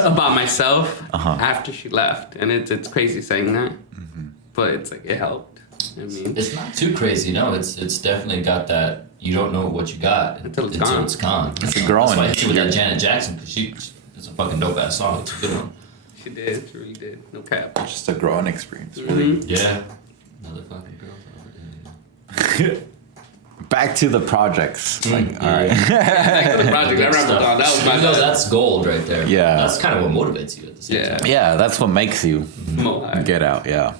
about myself after she left. And it's crazy saying that. But it's like, it helped. I mean, it's not too crazy, no. It's definitely got that. You don't know what you got until it's gone. It's growing. That's why I hit you with that Janet Jackson, because it's a fucking dope ass song. It's a good one. She did. She really did. No cap. Just a growing experience. Yeah. Another fucking girl. Back to the projects. All right. Back to the project. I remember that was my that's gold right there. Yeah. That's kind of what motivates you at the same time. Yeah, that's what makes you MoHi. get out. Yeah.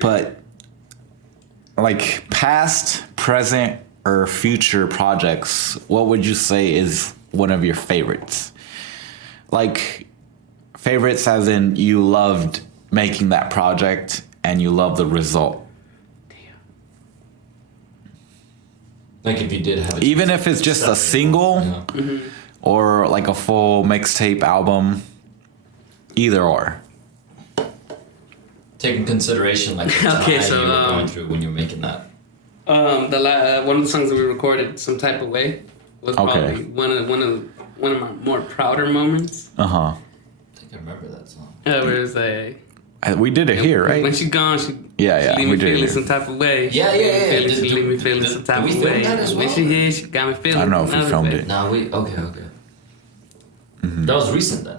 But like past, present, or future projects, what would you say is one of your favorites? Like favorites as in you loved making that project and you love the result. Like if you did have even if it's just a single or like a full mixtape album, either or. Take in consideration like the time you were going through when you were making that. One of the songs that we recorded, Some Type of Way, was probably one of my more prouder moments. I think I remember that song. Where it was we did it here, right? When she's gone, she leave me feeling some type of way. Yeah. She leave me feeling some type of way. When she here, she got me feeling. I don't know if we filmed it. No, okay. That was recent then.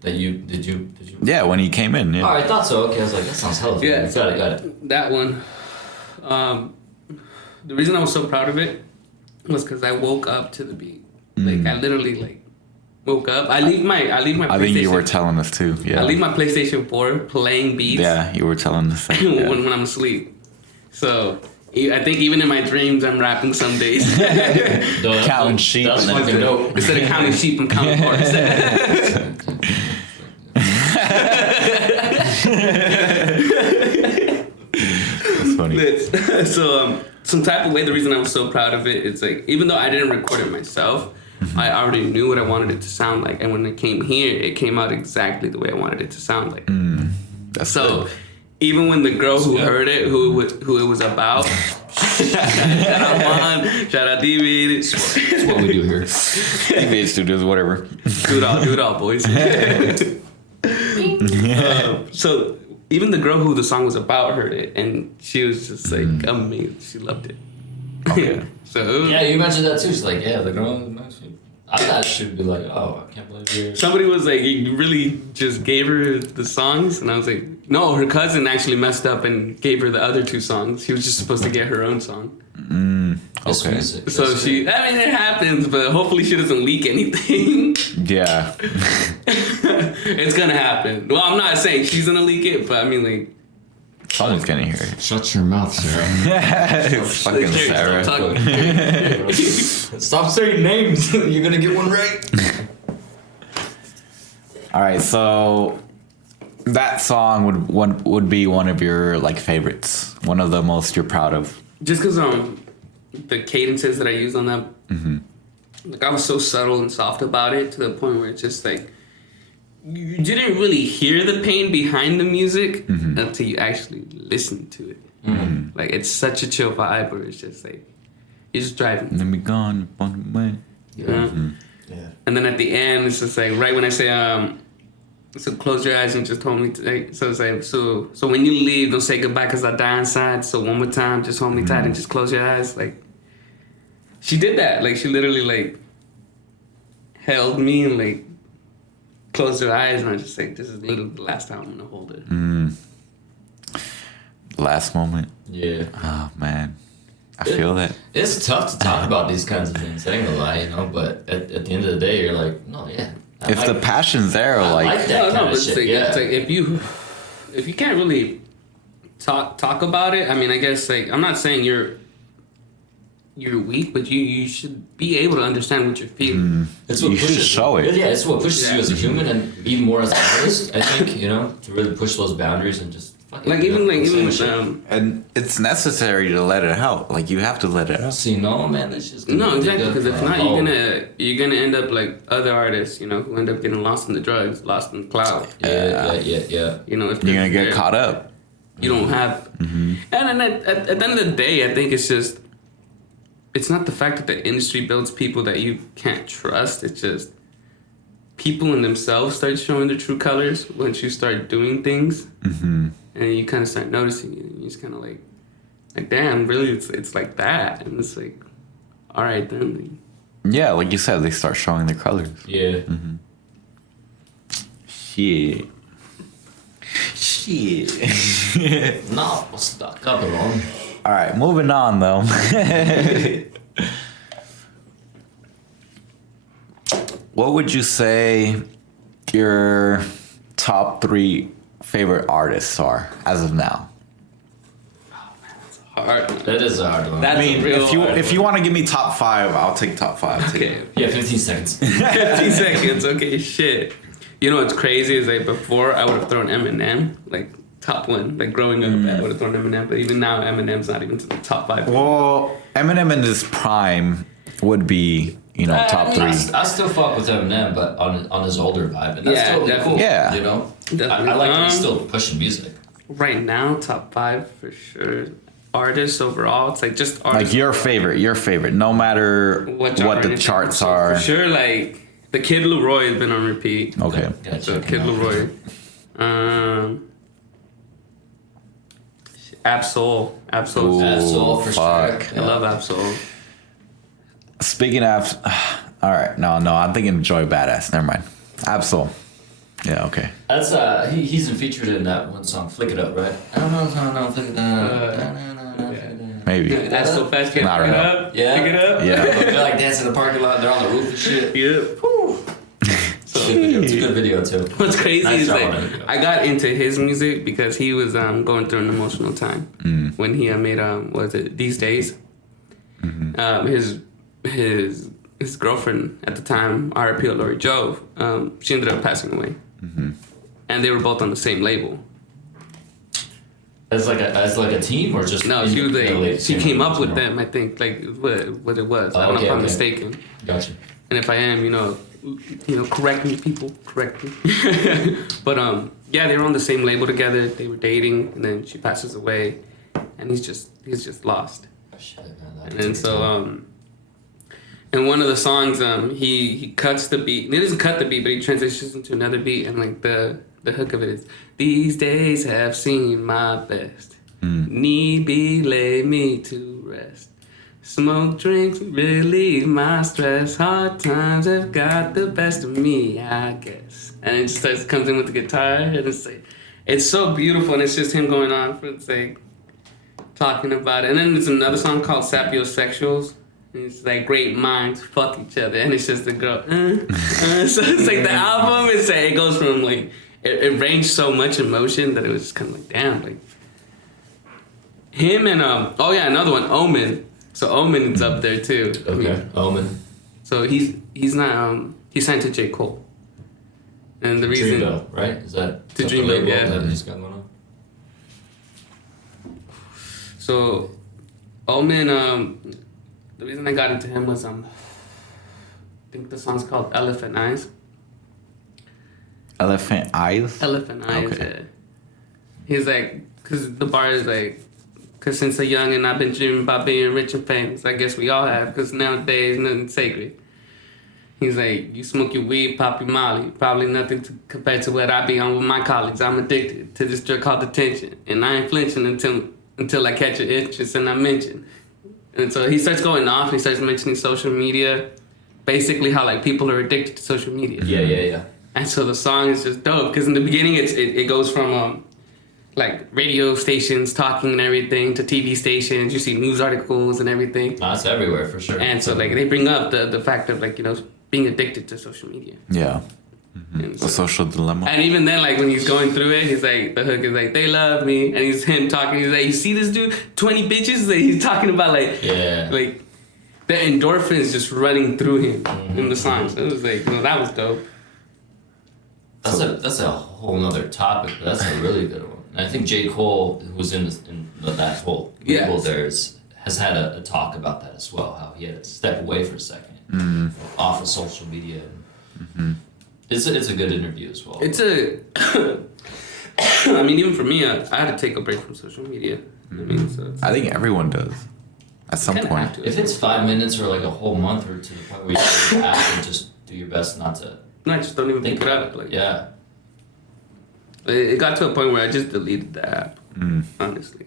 That you did you? Yeah, when he came in. Yeah. Oh, I thought so. Okay, I was like, that sounds hella. Yeah, got it. That one. the reason I was so proud of it was because I woke up to the beat. Like I literally like woke up. I leave my I think you were telling us too. Yeah. I leave my PlayStation 4 playing beats. Yeah, you were telling us that. Yeah. when I'm asleep. So I think even in my dreams, I'm rapping some days. Counting sheep. That's fucking dope. Instead of counting sheep, I'm counting horses. That's funny. So, some type of way, the reason I was so proud of it, it's like, even though I didn't record it myself, I already knew what I wanted it to sound like. And when it came here, it came out exactly the way I wanted it to sound like. That's so, good. Even when the girl who heard it, who it was about, shout out Juan, shout out DV8. That's what we do here. DV8 Studios, whatever. Do it all, boys. So even the girl who the song was about heard it, and she was just like amazed. She loved it. Okay. So Yeah, you mentioned that too. She's like, yeah, the girl. I thought she'd be like, oh, I can't believe you're. somebody was like, you really just gave her the songs, and I was like, no, her cousin actually messed up and gave her the other 2 songs. She was just supposed to get her own song. It's Okay. music. So That's it happens, but hopefully she doesn't leak anything. Yeah. It's gonna happen. Well, I'm not saying she's gonna leak it, but I mean, like, Someone's gonna hear it. Shut your mouth, Sarah. It's fucking Jerry, Sarah. stop talking. Stop saying names. You're gonna get one right. All right, so that song would be one of your like favorites, one of the most you're proud of. Just because the cadences that I use on that, like I was so subtle and soft about it to the point where it's just like you didn't really hear the pain behind the music until you actually listen to it. Like it's such a chill vibe where it's just like you're just driving. Let me gone on the way. Yeah. Yeah. And then at the end, it's just like right when I say so close your eyes and just hold me tight. So it's like so when you leave, don't say goodbye because I die inside. So one more time, just hold me tight and just close your eyes. Like she did that. Like she literally like held me and like closed her eyes, and I was just like, this is literally the last time I'm gonna hold her. Last moment. Yeah. Oh man, I feel that. It's tough to talk about these kinds of things. I ain't gonna lie, you know. But at the end of the day, you're like, no, yeah. If the passion's there, I like like that kind of it's shit. like, Yeah. it's like if you can't really talk about it, I mean, I guess like I'm not saying you're weak, but you should be able to understand what you're feeling. It's what You should pushes show it. Yeah, it's what pushes you as a human, and even more as an artist. I think, you know, to really push those boundaries and just fucking Like even with and it's necessary to let it out. Like you have to let it out. see, no man, that's just no, exactly, because if not, you're gonna end up like other artists, you know, who end up getting lost in the drugs, lost in the cloud. Yeah. You know, if You're gonna they're- get caught up. You don't have, and then at the end of the day, I think it's just, it's not the fact that the industry builds people that you can't trust. It's just people in themselves start showing their true colors once you start doing things, and you kind of start noticing it. And you just kind of like damn, really, it's like that, and it's like, all right then. Yeah, like you said, they start showing their colors. Yeah. Shit. No, stuck up alone. All right, moving on though. What would you say your top 3 favorite artists are as of now? Hard. That is a hard one. That's I mean, a real if you want to give me top 5, I'll take top 5 too. Okay. Yeah, 15 seconds. 15 seconds. Okay, shit. You know what's crazy is like before I would have thrown Eminem like top 1. Like growing up, I would have thrown Eminem, but even now Eminem's not even to the top 5. Well, Eminem in his prime would be, you know, top 3. I still fuck with Eminem, but on his older vibe, and that's Yeah, totally definitely. cool. Yeah. You know, Definitely. I like that he's still pushing music. Right now, top 5 for sure. Artists overall, it's like just artists. Like your favorite, no matter What what genre the it is. charts So are. For sure, like the Kid Leroy has been on repeat. Okay. Gotta So check Kid him out. Leroy. Absol. Absol's. Absol for fuck. sure. I love Absol. Speaking of, all right, no, I'm thinking Joy Badass. Never mind. Absol. Yeah, okay. That's he's featured in that one song, "Flick It Up," right? I don't know, flick it up. Maybe. That's so fast. Pick it Not right. up. Yeah. Pick it up. Yeah. They're like dancing in the parking lot. They're on the roof and shit. Yep. It's a good video too. What's crazy Nice is job like on that video. I got into his music because he was going through an emotional time when he made what was it These Days. His girlfriend at the time, R.I.P. Lori Jove, she ended up passing away, and they were both on the same label. As like a team or just No, she was like she came up with them. I think like what it was. I don't know if I'm mistaken. Gotcha. And if I am, correct me, people, correct me. But yeah, they were on the same label together. They were dating, and then she passes away, and he's just lost. Shit, man, And then so in one of the songs, he cuts the beat. He doesn't cut the beat, but he transitions into another beat, and like the hook of it is, "These days have seen my best. Need be lay me to rest. Smoke drinks relieve my stress. Hard times have got the best of me, I guess." And it just comes in with the guitar, and it's like, it's so beautiful, and it's just him going on for like talking about it. And then there's another song called Sapiosexuals. And it's like great minds fuck each other, and it's just the girl. So it's like the album is like, it goes from like it ranged so much emotion that it was just kind of like damn, like him and another one, Omen. So Omen's up there too. Okay, Omen. So he's not he's signed to J. Cole. And the reason Dreamville, right? Is that to Dreamville, yeah. that he's got going on? So Omen, the reason I got into him was I think the song's called Elephant Eyes. Elephant Eyes? Elephant Eyes, Okay. yeah. He's like, because the bar is like, because since a young and I've been dreaming about being rich and famous. I guess we all have, because nowadays nothing's sacred. He's like, you smoke your weed, pop your molly. Probably nothing compared to what I be on with my colleagues. I'm addicted to this drug called attention. And I ain't flinching until I catch your interest and I mention. And so he starts going off, he starts mentioning social media. Basically how like people are addicted to social media. Yeah. And so the song is just dope, because in the beginning it goes from like radio stations talking and everything to TV stations. You see news articles and everything. Oh, it's everywhere for sure. And so like they bring up the fact of like, being addicted to social media. Yeah. And The social dilemma. And even then, like when he's going through it, he's like, the hook is like, they love me, and he's him talking. He's like, you see this dude, 20 bitches. Like, he's talking about like the endorphins just running through him in the song. So it was like, that was dope. That's a whole nother topic, but that's a really good one. And I think J. Cole, who's in that whole label there, has had a talk about that as well, how he had to step away for a second off of social media. It's a good interview as well. I mean, even for me, I had to take a break from social media. I mean, so I think everyone does at some point. If it's 5 minutes or like a whole month, or to the point where you have to just do your best not to. No, I just don't even think pick it up. Like, yeah. It got to a point where I just deleted the app, honestly.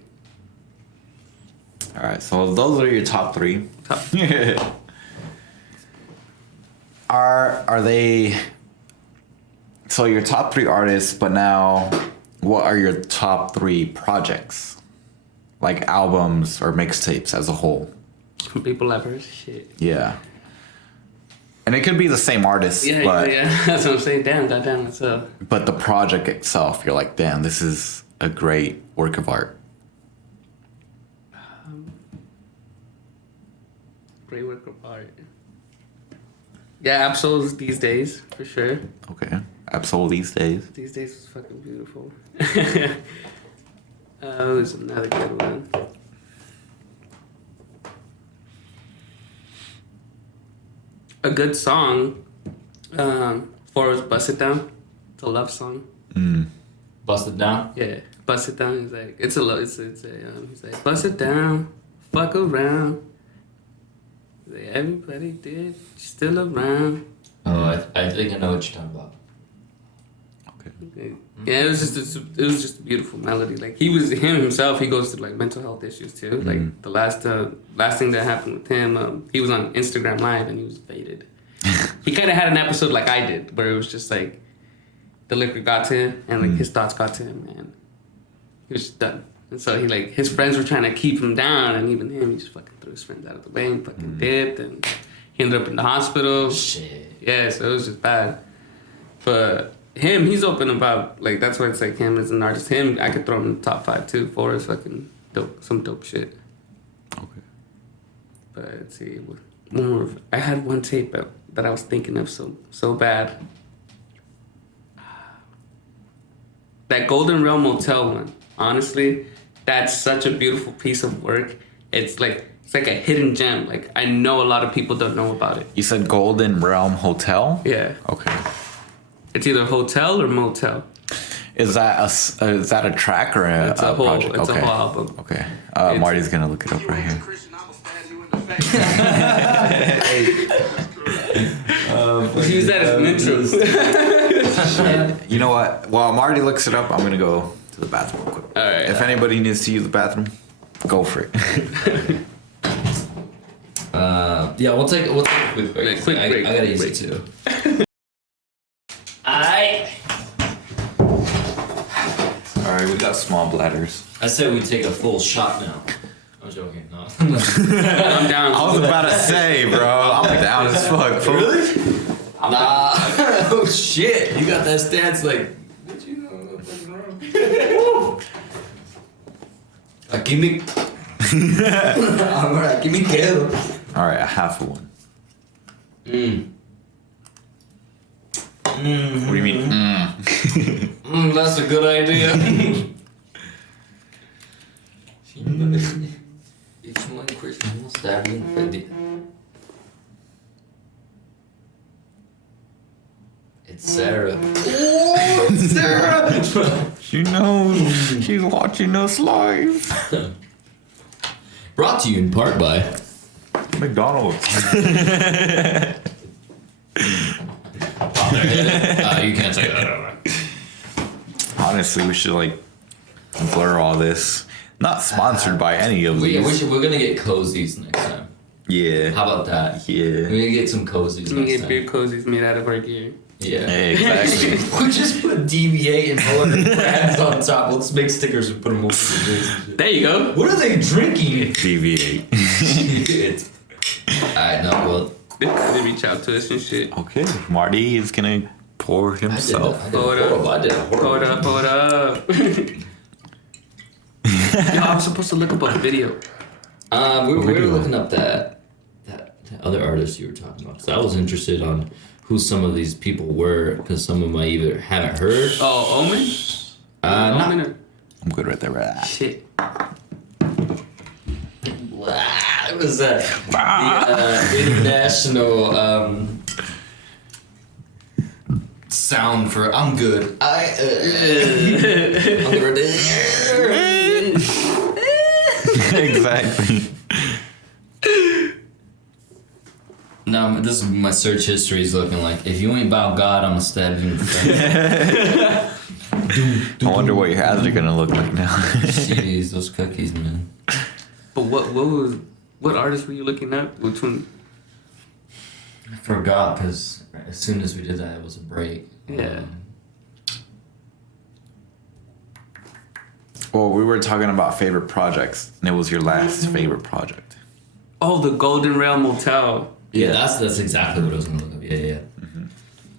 All right, so those are your top three. Are they? So your top three artists, but now, what are your top three projects, like albums or mixtapes as a whole? From people I've heard, shit. Yeah. And it could be the same artist, Yeah, but that's what I'm saying. Goddamn, what's up? but the project itself, you're like, damn, this is a great work of art. Great work of art. Yeah, Absol's These Days, for sure. Okay. Absol These Days. These Days was fucking beautiful. There's another good one. A good song for us, Bust It Down. It's a love song. Bust It Down? Yeah, Bust It Down is like, it's a he's like, bust it down, fuck around. Like, everybody did, still around. Oh, I think I know what you're talking about. Okay. Yeah, it was just a beautiful melody. Like him himself, he goes through like mental health issues too. Like the last thing that happened with him, he was on Instagram Live and he was faded. He kind of had an episode like I did, where it was just like the liquor got to him and like his thoughts got to him, and he was just done. And so his friends were trying to keep him down, and even him, he just fucking threw his friends out of the way and fucking dipped, and he ended up in the hospital. Shit. Yeah, so it was just bad. But him, he's open about, like, that's why it's like him as an artist. Him, I could throw him in the top 5 too for his fucking some dope shit. Okay. But let's see, one more. I had one tape that I was thinking of so bad. That Golden Rail Motel one, honestly, that's such a beautiful piece of work. It's like a hidden gem. Like, I know a lot of people don't know about it. You said Golden Realm Hotel? Yeah. Okay. It's either hotel or motel. Is that a track or a project? It's a whole album. Okay. Marty's gonna look it up right here. Let's use that as an intro. You know what? While Marty looks it up, I'm gonna go to the bathroom real quick. All right. If anybody needs to use the bathroom, go for it. Yeah, we'll take a quick break. Quick break. I gotta use it too. Alright, we got small bladders. I said we take a full shot now. I'm joking. No. I'm down. I was about to say, bro, I'm down as fuck. Really? Nah. Oh shit! You got that stance like. What you know? Give me. Alright, give me kill. Alright, a half of one. What do you mean? That's a good idea. Each one Christian will stab you in the face. It's Sarah. It's Sarah! She knows. She's watching us live. Brought to you in part by McDonald's. you can't say that. Honestly, we should blur all this. Not sponsored by any of these. We're gonna get cozies next time. Yeah. How about that? Yeah. We're gonna get some cozies We next get time. beer cozies made out of our gear. Yeah. Exactly. We just put DV8 and MoHi the Botanist on top. Let's make stickers and put them over the days. There you go. What are they drinking? DV8. Shit. Alright, no, well. They reach out to us and shit. Okay, Marty is gonna pour himself. I did a Hold up. Yo, I'm supposed to look up a video. We were looking up that other artist you were talking about. So I was interested on who some of these people were, because some of them I either haven't heard. Oh, Omen? Omen or... I'm good right there. Shit. It was the international sound for I'm good. I'm good. Exactly. No, this is my search history is looking like. If you ain't about God, I'm gonna stab you in the face. I wonder what your ads are gonna look like now. Jeez, those cookies, man. But what artist were you looking at? Which one? I forgot because as soon as we did that, it was a break. Yeah. Well, we were talking about favorite projects, and it was your last favorite project. Oh, the Golden Rail Motel. Yeah, that's exactly what I was gonna look up. Yeah. Mm-hmm.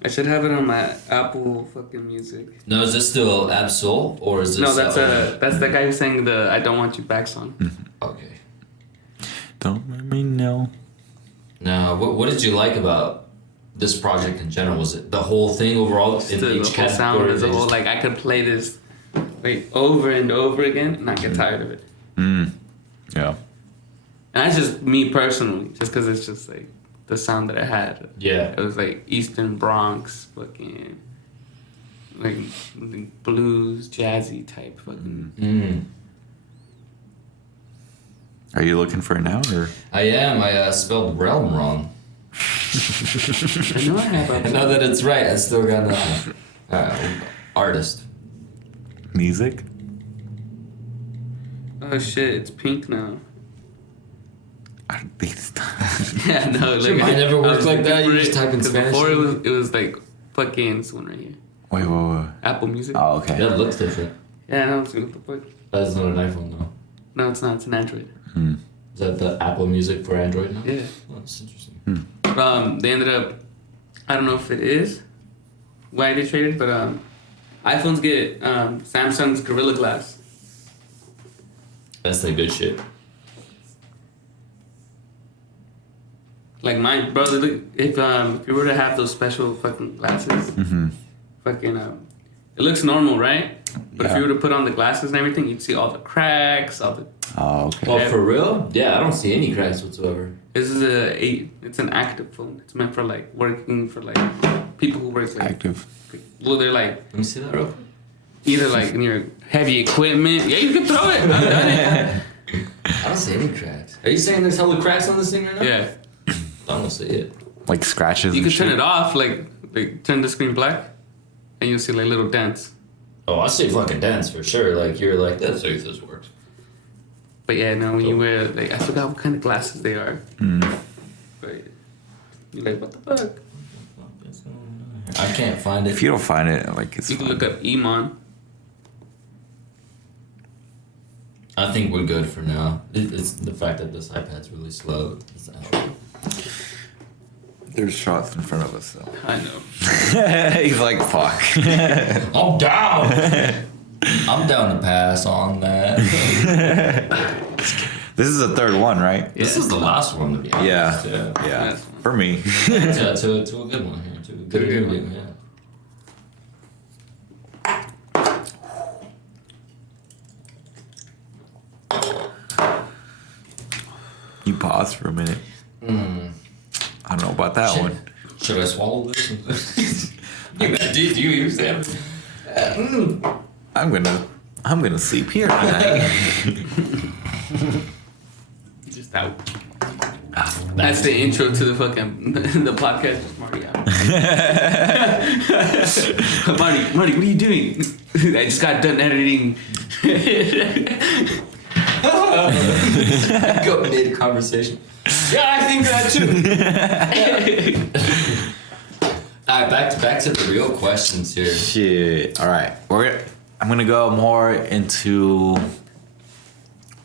I should have it on my Apple fucking Music. No, is this still Absol or is this? No, that's the guy who sang the "I Don't Want You Back" song. Okay. Don't let me know. Now, what did you like about this project in general? Was it the whole thing overall? Just the whole sound as a whole. Like, I could play this over and over again and not get tired of it. Yeah. And that's just me personally, just because it's just like the sound that it had. Yeah. It was like Eastern Bronx, fucking like blues, jazzy type fucking. Are you looking for it now, or? I am. I spelled realm wrong. I know I have. I know that it's right. I still got nothing. Artist. Music? Oh shit! It's pink now. I don't think it's Yeah, no. Like, Mine never worked like that. You for just type in Spanish. Before it was like fucking this one right here. Wait. Apple Music. Oh, okay. That looks different. Yeah, no, it's what the fuck. That's not an iPhone, though. No, it's not. It's an Android. Is that the Apple Music for Android now? Yeah. Oh, that's interesting. They ended up, I don't know if it is why they traded, but iPhones get Samsung's Gorilla Glass. That's the good shit. Like mine, bro. If you were to have those special fucking glasses, fucking it looks normal, right? But if you were to put on the glasses and everything, you'd see all the cracks, all the. Oh, okay. Well, for real? Yeah, I don't see any cracks whatsoever. This is it's an active phone. It's meant for like working for like people who work like Active. Well, they're like Let me see that real quick. either like near heavy equipment. Yeah, you can throw it. I've done it. I don't see any cracks. Are you saying there's hella cracks on this thing right now? Yeah, I don't see it. Like scratches. you and can turn shit. it off, like turn the screen black, and you'll see like little dents. Oh, I see fucking dents for sure. Like, you're like, let's see if this works. But yeah, no, when you wear like I forgot what kind of glasses they are. But you're like, what the fuck? I can't find it. If you don't find it, like it's. You can fine. look up Iman. I think we're good for now. It's the fact that this iPad's really slow. There's shots in front of us, though. I know. He's like, fuck. I'm down. I'm down to pass on that. This is the third one, right? This is the last one, to be honest. Yeah. Yeah. Yeah. For me. Yeah, to a good one here. To a good interview, yeah. You pause for a minute. I don't know about that one. Should I swallow this? Do you use that? I'm gonna sleep here tonight. Just out. That's the intro to the fucking the podcast. Just Marty out. Marty, what are you doing? I just got done editing. Go mid conversation. Yeah, I think that too. All right, back to the real questions here. Shit. All right. I'm gonna go more into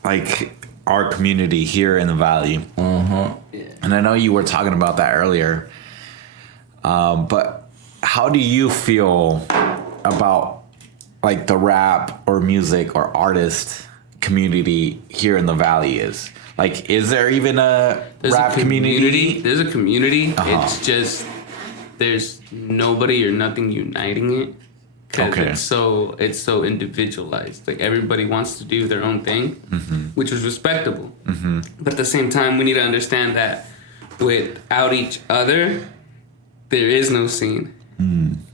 like our community here in the Valley. Yeah. And I know you were talking about that earlier. But how do you feel about like the rap or music or artist community here in the Valley is? Like, is there even a rap community? There's a community. It's just there's nobody or nothing uniting it. 'Cause Okay. it's so individualized. Like everybody wants to do their own thing, which is respectable. But at the same time, we need to understand that without each other, there is no scene.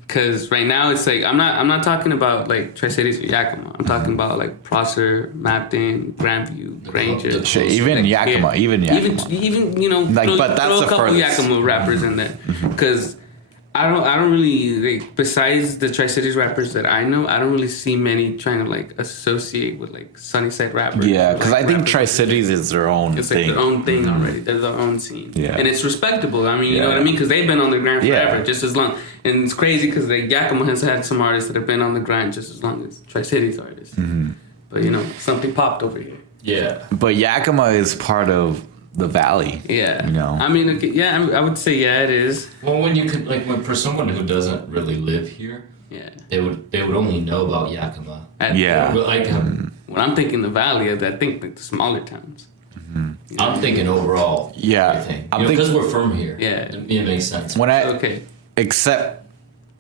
Because right now it's like I'm not talking about like Tri-Cities or Yakima. I'm talking about like Prosser, Mapton, Grandview, Granger. Shit, even Yakima, even Yakima. Even you know, Like, throw, but that's throw a the couple furthest. Yakima rappers in there. Because I don't really like, besides the Tri-Cities rappers that I know, I don't really see many trying to like associate with like Sunnyside rappers. Yeah, because like, I think rappers. Tri-Cities is their own It's thing. like their own thing already. They're their own scene. Yeah. And it's respectable. I mean, you know Yeah. what I mean? Because they've been on the grind Yeah. forever, just as long. And it's crazy because like Yakima has had some artists that have been on the grind just as long as Tri-Cities artists. But you know, something popped over here. Yeah. But Yakima is part of the Valley. Yeah. You know? I mean, okay, yeah, I would say yeah, it is. Well, when you could for someone who doesn't really live here, Yeah. they would only know about Yakima. Yeah. Like When I'm thinking the Valley, I think like the smaller towns. I'm thinking overall. Yeah. Everything. I'm Because we're from here. Yeah. It makes sense. Okay. Except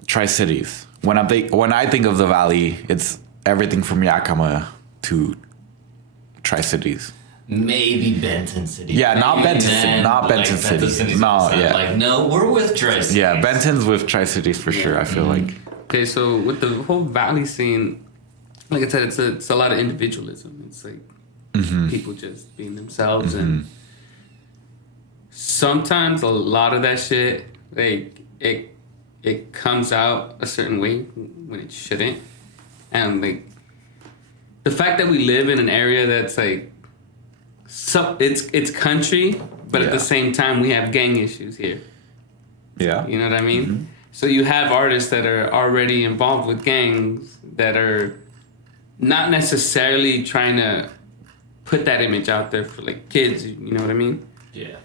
Tri-Cities. When I think of the Valley, it's everything from Yakima to Tri-Cities. Maybe Benton City. Yeah, not Maybe Benton City. then, Not like, Benton City. City's No, on the side. yeah. Like, no, we're with Tri-Cities. Yeah, Benton's with Tri-Cities for sure, I feel like. Okay, so with the whole Valley scene, like I said, it's a lot of individualism. It's like people just being themselves, and sometimes a lot of that shit, like it comes out a certain way when it shouldn't, and like the fact that we live in an area that's like it's country, but at the same time we have gang issues here. Yeah. You know what I mean? So you have artists that are already involved with gangs that are not necessarily trying to put that image out there for like kids, you know what I mean? Yeah.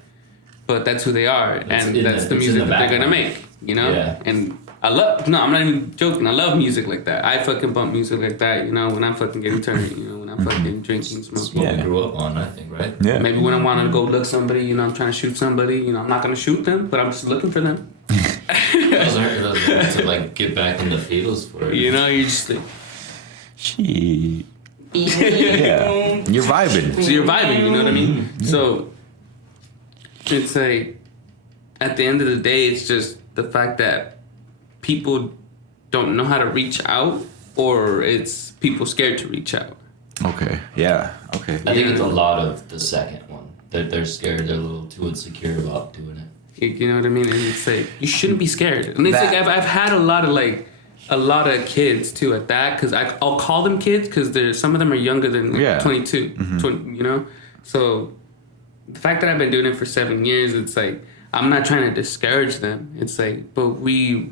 But that's who they are, and that's the music that they're gonna make, you know? Yeah. And I'm not even joking, I love music like that. I fucking bump music like that, you know, when I'm fucking getting turned, you know, when I'm fucking drinking, smoking. What we grew up on, I think, right? Yeah. Maybe when I want to go look somebody, you know, I'm trying to shoot somebody, you know, I'm not gonna shoot them, but I'm just looking for them. Those are to like get back in the feels for it. You know, you're just like, Shit. Yeah. You're vibing. so you're vibing, you know what I mean? So it's like, at the end of the day, it's just the fact that people don't know how to reach out, or it's people scared to reach out. Okay. Yeah. Okay. I think it's a lot of the second one. They're scared. They're a little too insecure about doing it. You know what I mean? And it's like, you shouldn't be scared. And it's like, I've had a lot of kids too at that, because I'll call them kids because some of them are younger than 22, 20, you know? So the fact that I've been doing it for 7 years, it's like, I'm not trying to discourage them. It's like, but we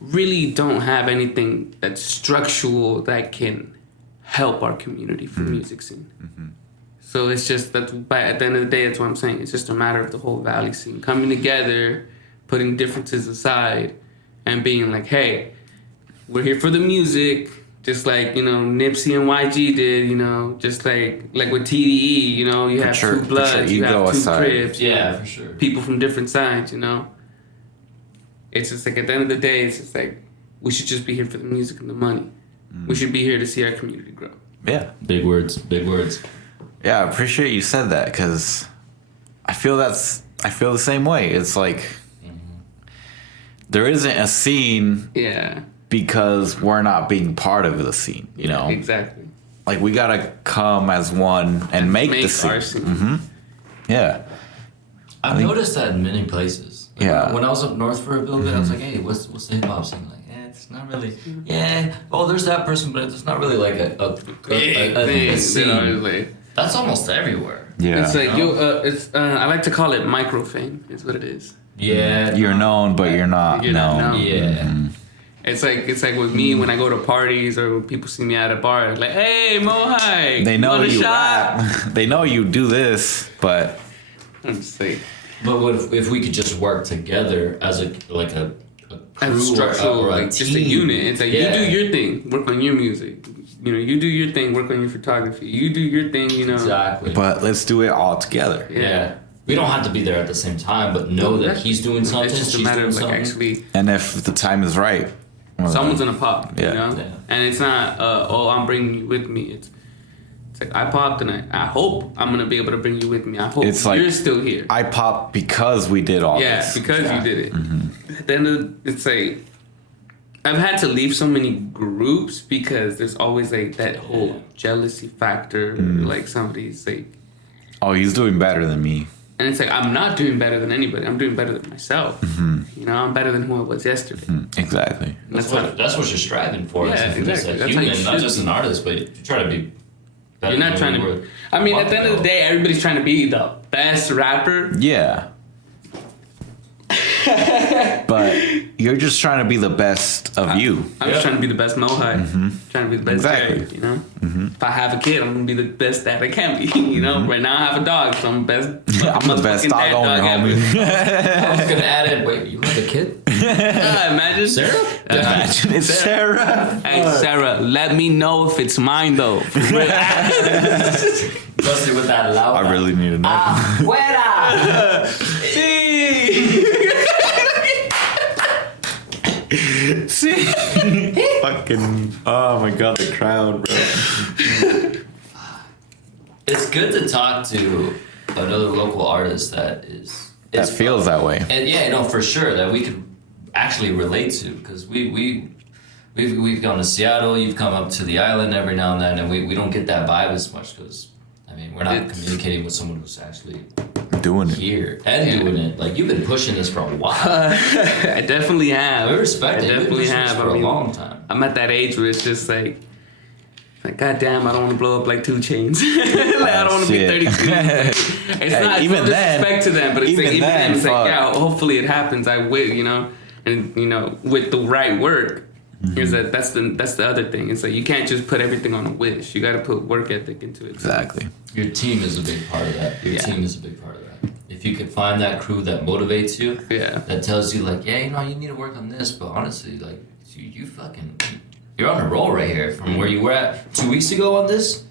really don't have anything that's structural that can help our community for music scene. So it's just that at the end of the day, that's what I'm saying. It's just a matter of the whole Valley scene coming together, putting differences aside, and being like, hey, we're here for the music, just like, you know, Nipsey and YG did, you know, just like with TDE, you know, you have two Bloods, you have two Crips, yeah, for sure. People from different sides, you know. It's just like, at the end of the day, it's just like, we should just be here for the music and the money. We should be here to see our community grow. Yeah. Big words. Yeah, I appreciate you said that, because I feel the same way. It's like, there isn't a scene because we're not being part of the scene, you know? Exactly. Like, we gotta come as one and make the scene. Our scene. Yeah. I've noticed that in many places. Like, when I was up north for a little bit, I was like, hey, what's the hip-hop scene like? It's not really. Yeah. Oh, there's that person, but it's not really like a scene. That's almost everywhere. Yeah. It's like I like to call it micro fame. Is what it is. Yeah. You're known, but you're not known. Yeah. It's like with me when I go to parties or when people see me at a bar, like, hey, MoHi. They know you shot? rap. They know you do this, but. I'm just like. But what if we could just work together as a crew, as a structural, or like just a unit. It's like, you do your thing, work on your music. You know, you do your thing, work on your photography. You do your thing, you know. Exactly. But let's do it all together. Yeah. We don't have to be there at the same time, but know that he's doing something. It's just a matter of like actually. And if the time is right, someone's gonna pop. Yeah. You know. Yeah. And it's not. I'm bringing you with me. It's like I popped, and I hope I'm gonna be able to bring you with me. I hope you're still here. I popped because we did all this. Yeah, because you did it. Then it's like I've had to leave so many groups because there's always like that whole jealousy factor. Like somebody's like, oh, he's doing better than me. And it's like, I'm not doing better than anybody. I'm doing better than myself. You know, I'm better than who I was yesterday. Exactly. That's what you're striving for. Yeah, exactly. As a human, not just an artist, but you try to be better. You're not trying to be. I mean, at the end of the day, everybody's trying to be the best rapper. Yeah. But you're just trying to be the best of you. I'm just trying to be the best MoHi. Trying to be the best dad, you know? If I have a kid, I'm going to be the best dad I can be, you know? Right now I have a dog, so I'm the best. I'm the best dog owner, homie. I was going to add in, wait, you have a kid? Imagine. Sarah? Imagine it's Sarah. Hey, Sarah, let me know if it's mine, though. Especially with that loud. I really need to know. Fuera! See? Fucking, oh my god, the crowd, bro. It's good to talk to another local artist that feels that way. And yeah, no, for sure, that we could actually relate to, because we've gone to Seattle, you've come up to the island every now and then, and we don't get that vibe as much, because I mean, we're not communicating with someone who's actually doing it here and doing it. Like, you've been pushing this for a while. I definitely have. I respect it. I definitely have. For a long time. I'm at that age where it's just like goddamn, I don't want to blow up like 2 Chainz. Like, I don't want to be 32. It's not even then, disrespect to them, but it's even then, it's fuck. like, yeah, hopefully it happens. I will, you know, and you know, with the right work, Is that's the other thing. It's like you can't just put everything on a wish. You got to put work ethic into it. Exactly. Your team is a big part of that. Your team is a big part of that. If you could find that crew that motivates you, that tells you like, yeah, you need to work on this, but honestly, like, you're on a roll right here. From where you were at 2 weeks ago on this,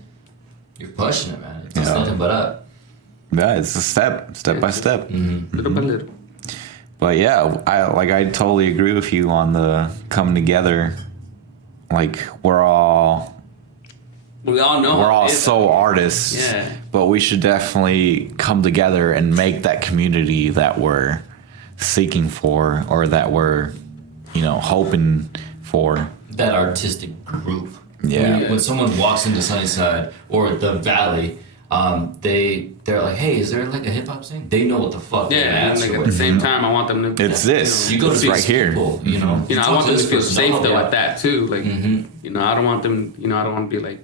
you're pushing it, man. It's nothing but up. Yeah, it's a step by step. Little by little. But yeah, I totally agree with you on the coming together. Like we all know we're all so artists, but we should definitely come together and make that community that we're seeking for, or that we're, hoping for. That artistic group. Yeah. When someone walks into Sunnyside or the Valley, they're like, hey, is there like a hip hop scene? They know what the fuck. Yeah, and like at the same time, I want them to. It's this. You go to right here. People, I want them to feel safe though at that too. Like, I don't want them. I don't want to be like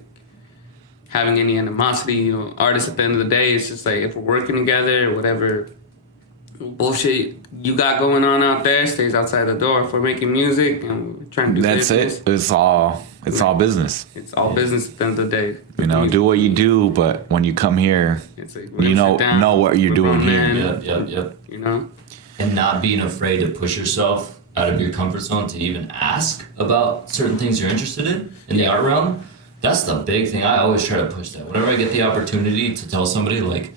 having any animosity. Artists at the end of the day, it's just like if we're working together, whatever bullshit you got going on out there stays outside the door. If we're making music and we're trying to do business, It's all business. It's all business at the end of the day. Do what you do, but when you come here, it's like, know what you're doing here. Yep. And not being afraid to push yourself out of your comfort zone to even ask about certain things you're interested in the art realm. That's the big thing. I always try to push that. Whenever I get the opportunity to tell somebody like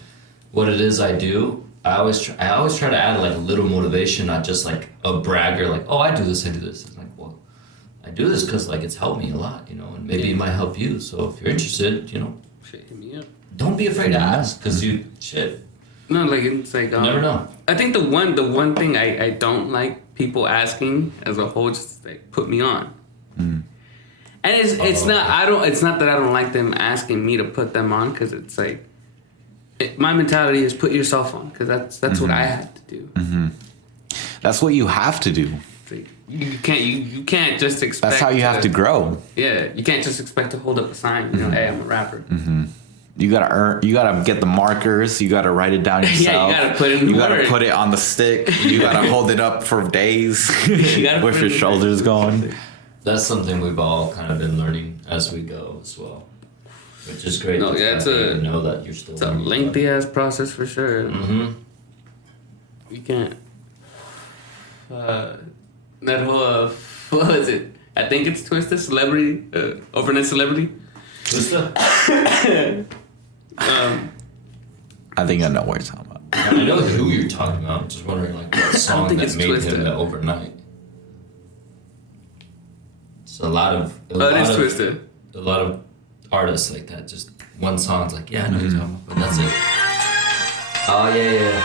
what it is I do, I always try to add like a little motivation, not just like a bragger, like, oh, I do this. It's like, well, I do this because like it's helped me a lot, and maybe it might help you. So if you're interested, shit, hit me up. Don't be afraid to ask, because No, like it's like you never know. I think the one thing I don't like people asking as a whole, just like put me on. And it's not that I don't like them asking me to put them on, because it's like my mentality is put yourself on, because that's what I have to do. That's what you have to do. Like, you can't just expect. That's how you have to grow. Yeah, you can't just expect to hold up a sign. Hey, I'm a rapper. You gotta earn. You gotta get the markers. You gotta write it down yourself. Yeah, you gotta put it in the You gotta word. put it on the stick. You gotta hold it up for days with your shoulders going. That's something we've all kind of been learning as we go as well, which is great. No, yeah, to know that you're still. It's a lengthy ass process for sure. You can't. That whole what was it? I think it's Twista Celebrity, Overnight Celebrity. Twista. I think I know what you're talking about. I know who you're talking about. I'm just wondering like what song that made him the Overnight. It's a lot of Twista. A lot of artists like that. Just one song's like, yeah, I know who you're talking about, but that's it. Oh yeah.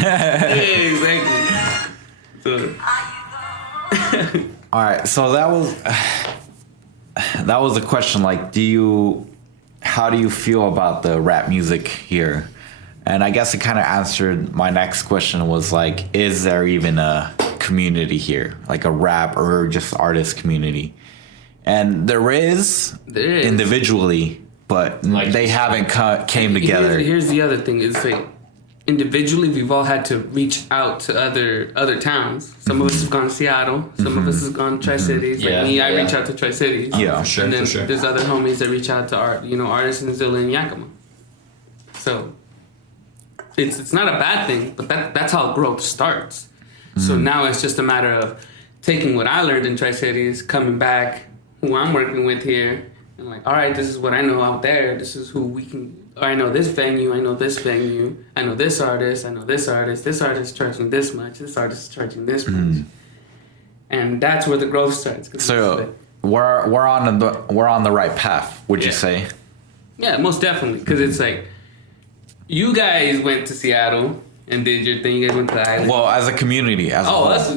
Yeah, exactly. So. All right, so that was a question. Like, how do you feel about the rap music here? And I guess it kind of answered my next question. Was like, is there even a community here, like a rap or just artist community? And there is individually, but like they haven't came together. Here's the other thing: is like individually, we've all had to reach out to other towns. Some of us have gone to Seattle. Some of us have gone to Tri-Cities. Like me, I reach out to Tri-Cities. Yeah, for sure. And then for sure. there's other homies that reach out to artists in Zilla and Yakima. So it's not a bad thing, but that's how growth starts. So now it's just a matter of taking what I learned in Tri-Cities, coming back, who I'm working with here, and like, all right, this is what I know out there. This is who we can. I know this venue. I know this venue. I know this artist. I know this artist. This artist is charging this much. This artist is charging this much. And that's where the growth starts. So we're on the right path. Would you say? Yeah, most definitely. Because it's like you guys went to Seattle and did your thing. You guys went to the island. Well, as a community, as a whole. As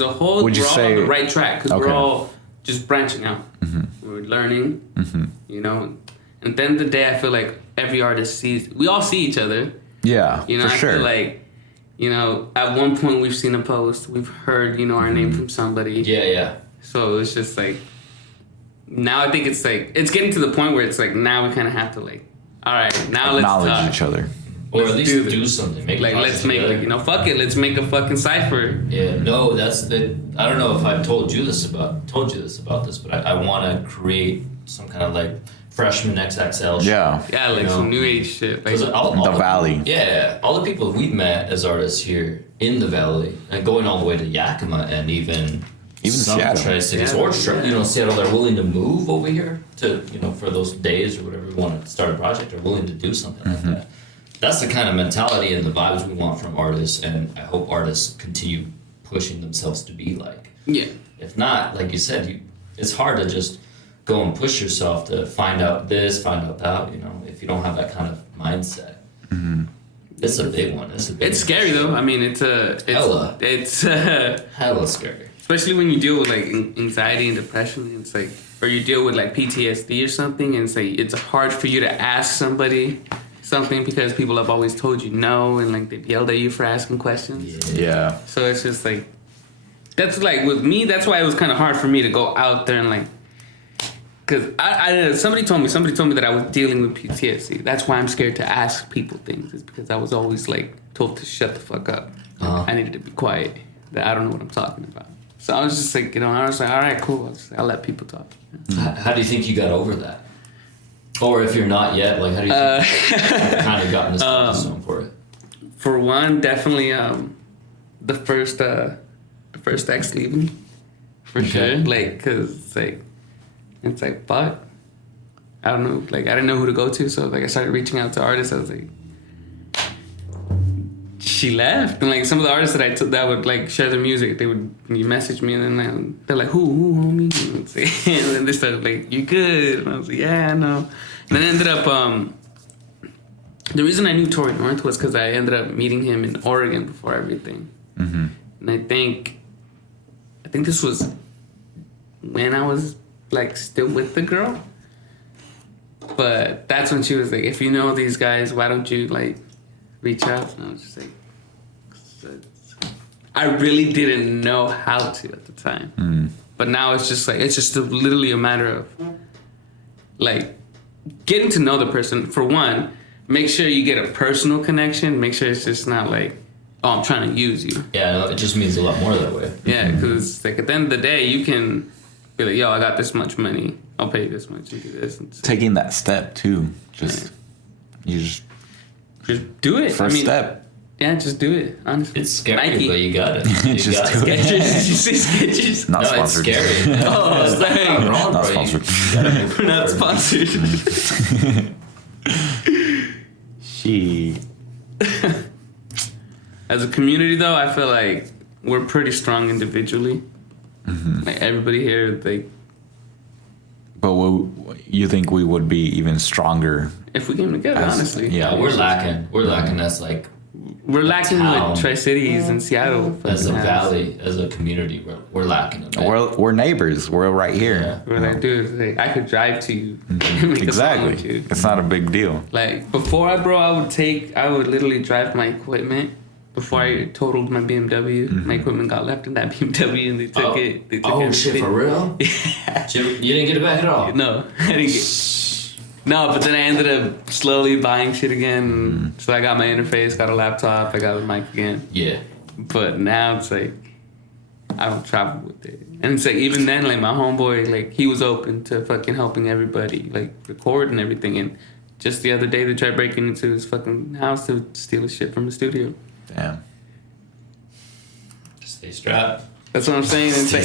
a whole, Would you we're all say, on the right track because we're all just branching out. We're learning, And at the end of the day, I feel like every artist we all see each other. Yeah, for sure. I feel like, at one point we've seen a post, we've heard, our name from somebody. Yeah. So it's just like, now I think it's like, it's getting to the point where it's like, now we kind of have to like, all right, now let's acknowledge talk. each other. Or at least do something. Make like, let's make it, fuck it, let's make a fucking cipher. Yeah, no, that's the. I don't know if I've told you this about this, but I want to create some kind of like freshman XXL shit. Yeah, like some new age shit. Like all the Valley. Yeah, all the people we've met as artists here in the Valley, and going all the way to Yakima, and even some Seattle. Tri-Cities or Seattle, they're willing to move over here to for those days or whatever we want to start a project, are willing to do something like that. That's the kind of mentality and the vibes we want from artists, and I hope artists continue pushing themselves to be like. Yeah. If not, like you said, it's hard to just go and push yourself to find out this, find out that, if you don't have that kind of mindset. Mm-hmm. It's a big one. It's scary though. I mean, it's hella scary. Especially when you deal with like anxiety and depression, and it's like, or you deal with like PTSD or something, and it's hard for you to ask somebody something because people have always told you no, and like they've yelled at you for asking questions. Yeah. So it's just like, that's like with me, that's why it was kind of hard for me to go out there and like, because somebody told me that I was dealing with PTSD. That's why I'm scared to ask people things, is because I was always like told to shut the fuck up. I needed to be quiet, that I don't know what I'm talking about. So I was just like, I was like, all right, cool, I'll let people talk. How do you think you got over that? Or if you're not yet, like, how do you think you've kind of gotten to zone for it? For one, definitely the first ex leaving, for sure. Like, because it's like, fuck. I don't know. Like, I didn't know who to go to, so like I started reaching out to artists. I was like, she left, and like some of the artists that would like share their music, you message me, and then they're like, who, homie? And then they started like, you good? And I was like, yeah, I know. And then I ended up, the reason I knew Tory North was because I ended up meeting him in Oregon before everything. Mm-hmm. And I think this was when I was like still with the girl. But that's when she was like, if you know these guys, why don't you like reach out? And I was just like, I really didn't know how to at the time. But now it's just literally a matter of like getting to know the person. For one, make sure you get a personal connection. Make sure it's just not like, oh, I'm trying to use you. Yeah, no, it just means a lot more that way. Yeah, because like at the end of the day, you can be like, yo, I got this much money. I'll pay you this much. You do this. And so, taking that step too. You just do it. First step. Yeah, just do it. Honestly, it's scary, Nike. but you got it. Just do it. Skechers. You say Skechers? Not no, sponsored. It's scary. Oh, it's not wrong, not bro. sponsored. We're not sponsored. As a community, though, I feel like we're pretty strong individually. Mm-hmm. Like everybody here, But you think we would be even stronger if we came together, honestly. Yeah, we're lacking. We're lacking as like. We're lacking with Tri-Cities and Seattle. As a valley, as a community, we're lacking. We're neighbors. We're right here. Yeah. We're like, dude, like, I could drive to you. And make Exactly. a song with you. It's not a big deal. Like before I would literally drive my equipment. Before I totaled my BMW, my equipment got left in that BMW, and they took it. They took everything. Shit, for real? Yeah. You didn't get it back at all? No, I didn't get. No, but then I ended up slowly buying shit again. So I got my interface, got a laptop, I got a mic again. Yeah. But now it's like, I don't travel with it. And it's like, even then, like, my homeboy, like, he was open to fucking helping everybody, like, record and everything. And just the other day, they tried breaking into his fucking house to steal his shit from the studio. Damn. Stay strapped. That's what I'm saying. It's like,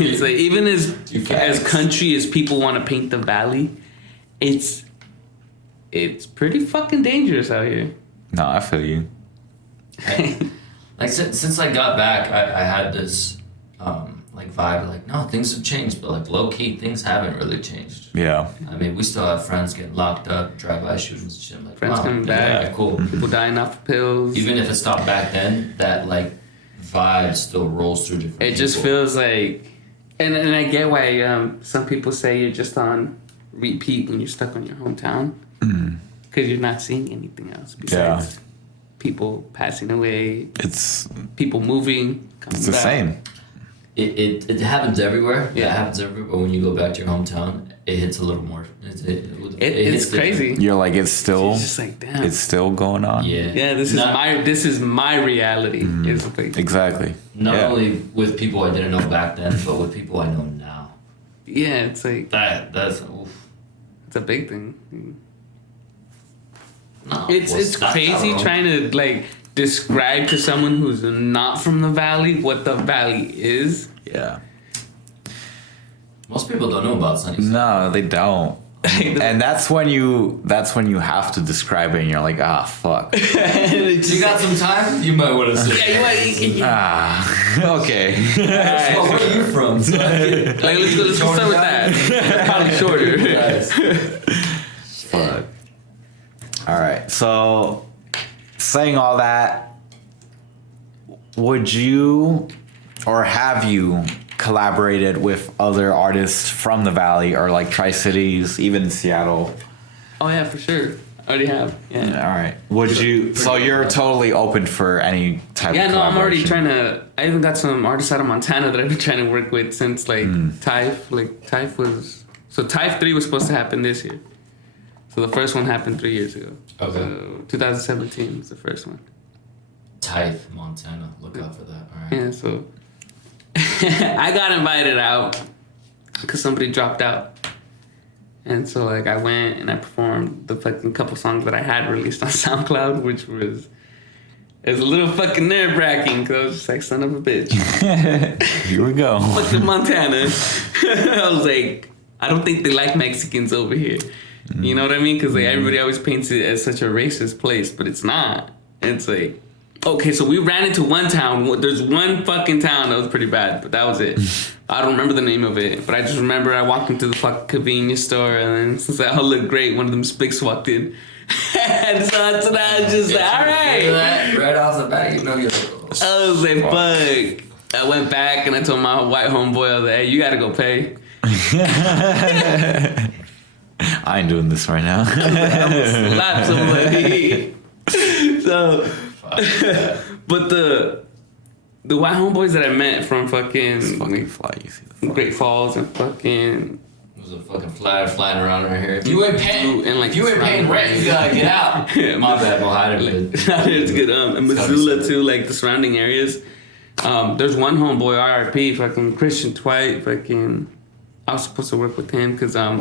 it's like even as country as people want to paint the valley, it's pretty fucking dangerous out here. No, I feel you. Like since I got back, I had this like vibe, like, no, things have changed, but like low key, things haven't really changed. Yeah. I mean, we still have friends getting locked up, drive-by shootings and shit. I'm like, Friends coming back. Yeah, cool. People dying off of pills. Even if it stopped back then, that like vibe still rolls through different It just feels like, and I get why some people say you're just on repeat when you're stuck on your hometown, because you're not seeing anything else besides people passing away. It's people moving. It's the same. it happens everywhere. Yeah. It happens everywhere. But when you go back to your hometown, it hits a little more. It It's hits crazy. different. You're like, it's still, It's just like, damn. it's still going on. Yeah. This is my reality. Is like, Exactly. Not Yeah. only with people I didn't know back then, but with people I know now. yeah, it's like That's oof. it's a big thing. No, It's crazy trying to like describe to someone who's not from the valley what the valley is. Yeah. Most people don't know about Sunnyside. No, they don't. And that's when you have to describe it and you're like, ah, fuck. You got some time? You might want to say. Ah, okay. So where are you from? So Like let's start with that. Probably shorter. Fuck. All right. So, saying all that, would you or have you collaborated with other artists from the Valley or like Tri-Cities, even Seattle? Oh yeah, for sure. I already have. Yeah. All right. Would you? So you're totally open for any type Yeah, of no, I'm already collaboration? trying to. I even got some artists out of Montana that I've been trying to work with since like TIFE. Like TIFE was. So TIFE 3 was supposed to happen this year. So the first one happened 3 years ago. Okay. So 2017 was the first one. Type Montana. Look out for that. All right. Yeah, so I got invited out because somebody dropped out. And so like I went and I performed the fucking couple songs that I had released on SoundCloud, which was it was a little fucking nerve wracking because I was just like, son of a bitch. Here we go. Fucking Montana. I was like, I don't think they like Mexicans over here. You know what I mean? Because like everybody always paints it as such a racist place, but it's not. It's like, okay, so we ran into one town. There's one fucking town that was pretty bad, but that was it. I don't remember the name of it, but I just remember I walked into the fucking convenience store, and then since that all looked great, one of them spics walked in. And so I was just like, all right. Right off the bat, you know you're like, oh, I was like, fuck. I went back and I told my white homeboy, I was like, hey, you gotta go pay. I ain't doing this right now. Slap somebody. So, but the white homeboys that I met from fucking Fucking fly, you see the fly. Great Falls and fucking there's a fucking flag flying around right here. If you ain't paying, and like if you ain't paying rent, you gotta get out. My bad, MoHi the it's good. And Missoula too, like the surrounding areas. There's one homeboy, RIP, fucking Christian Twite, fucking. I was supposed to work with him because I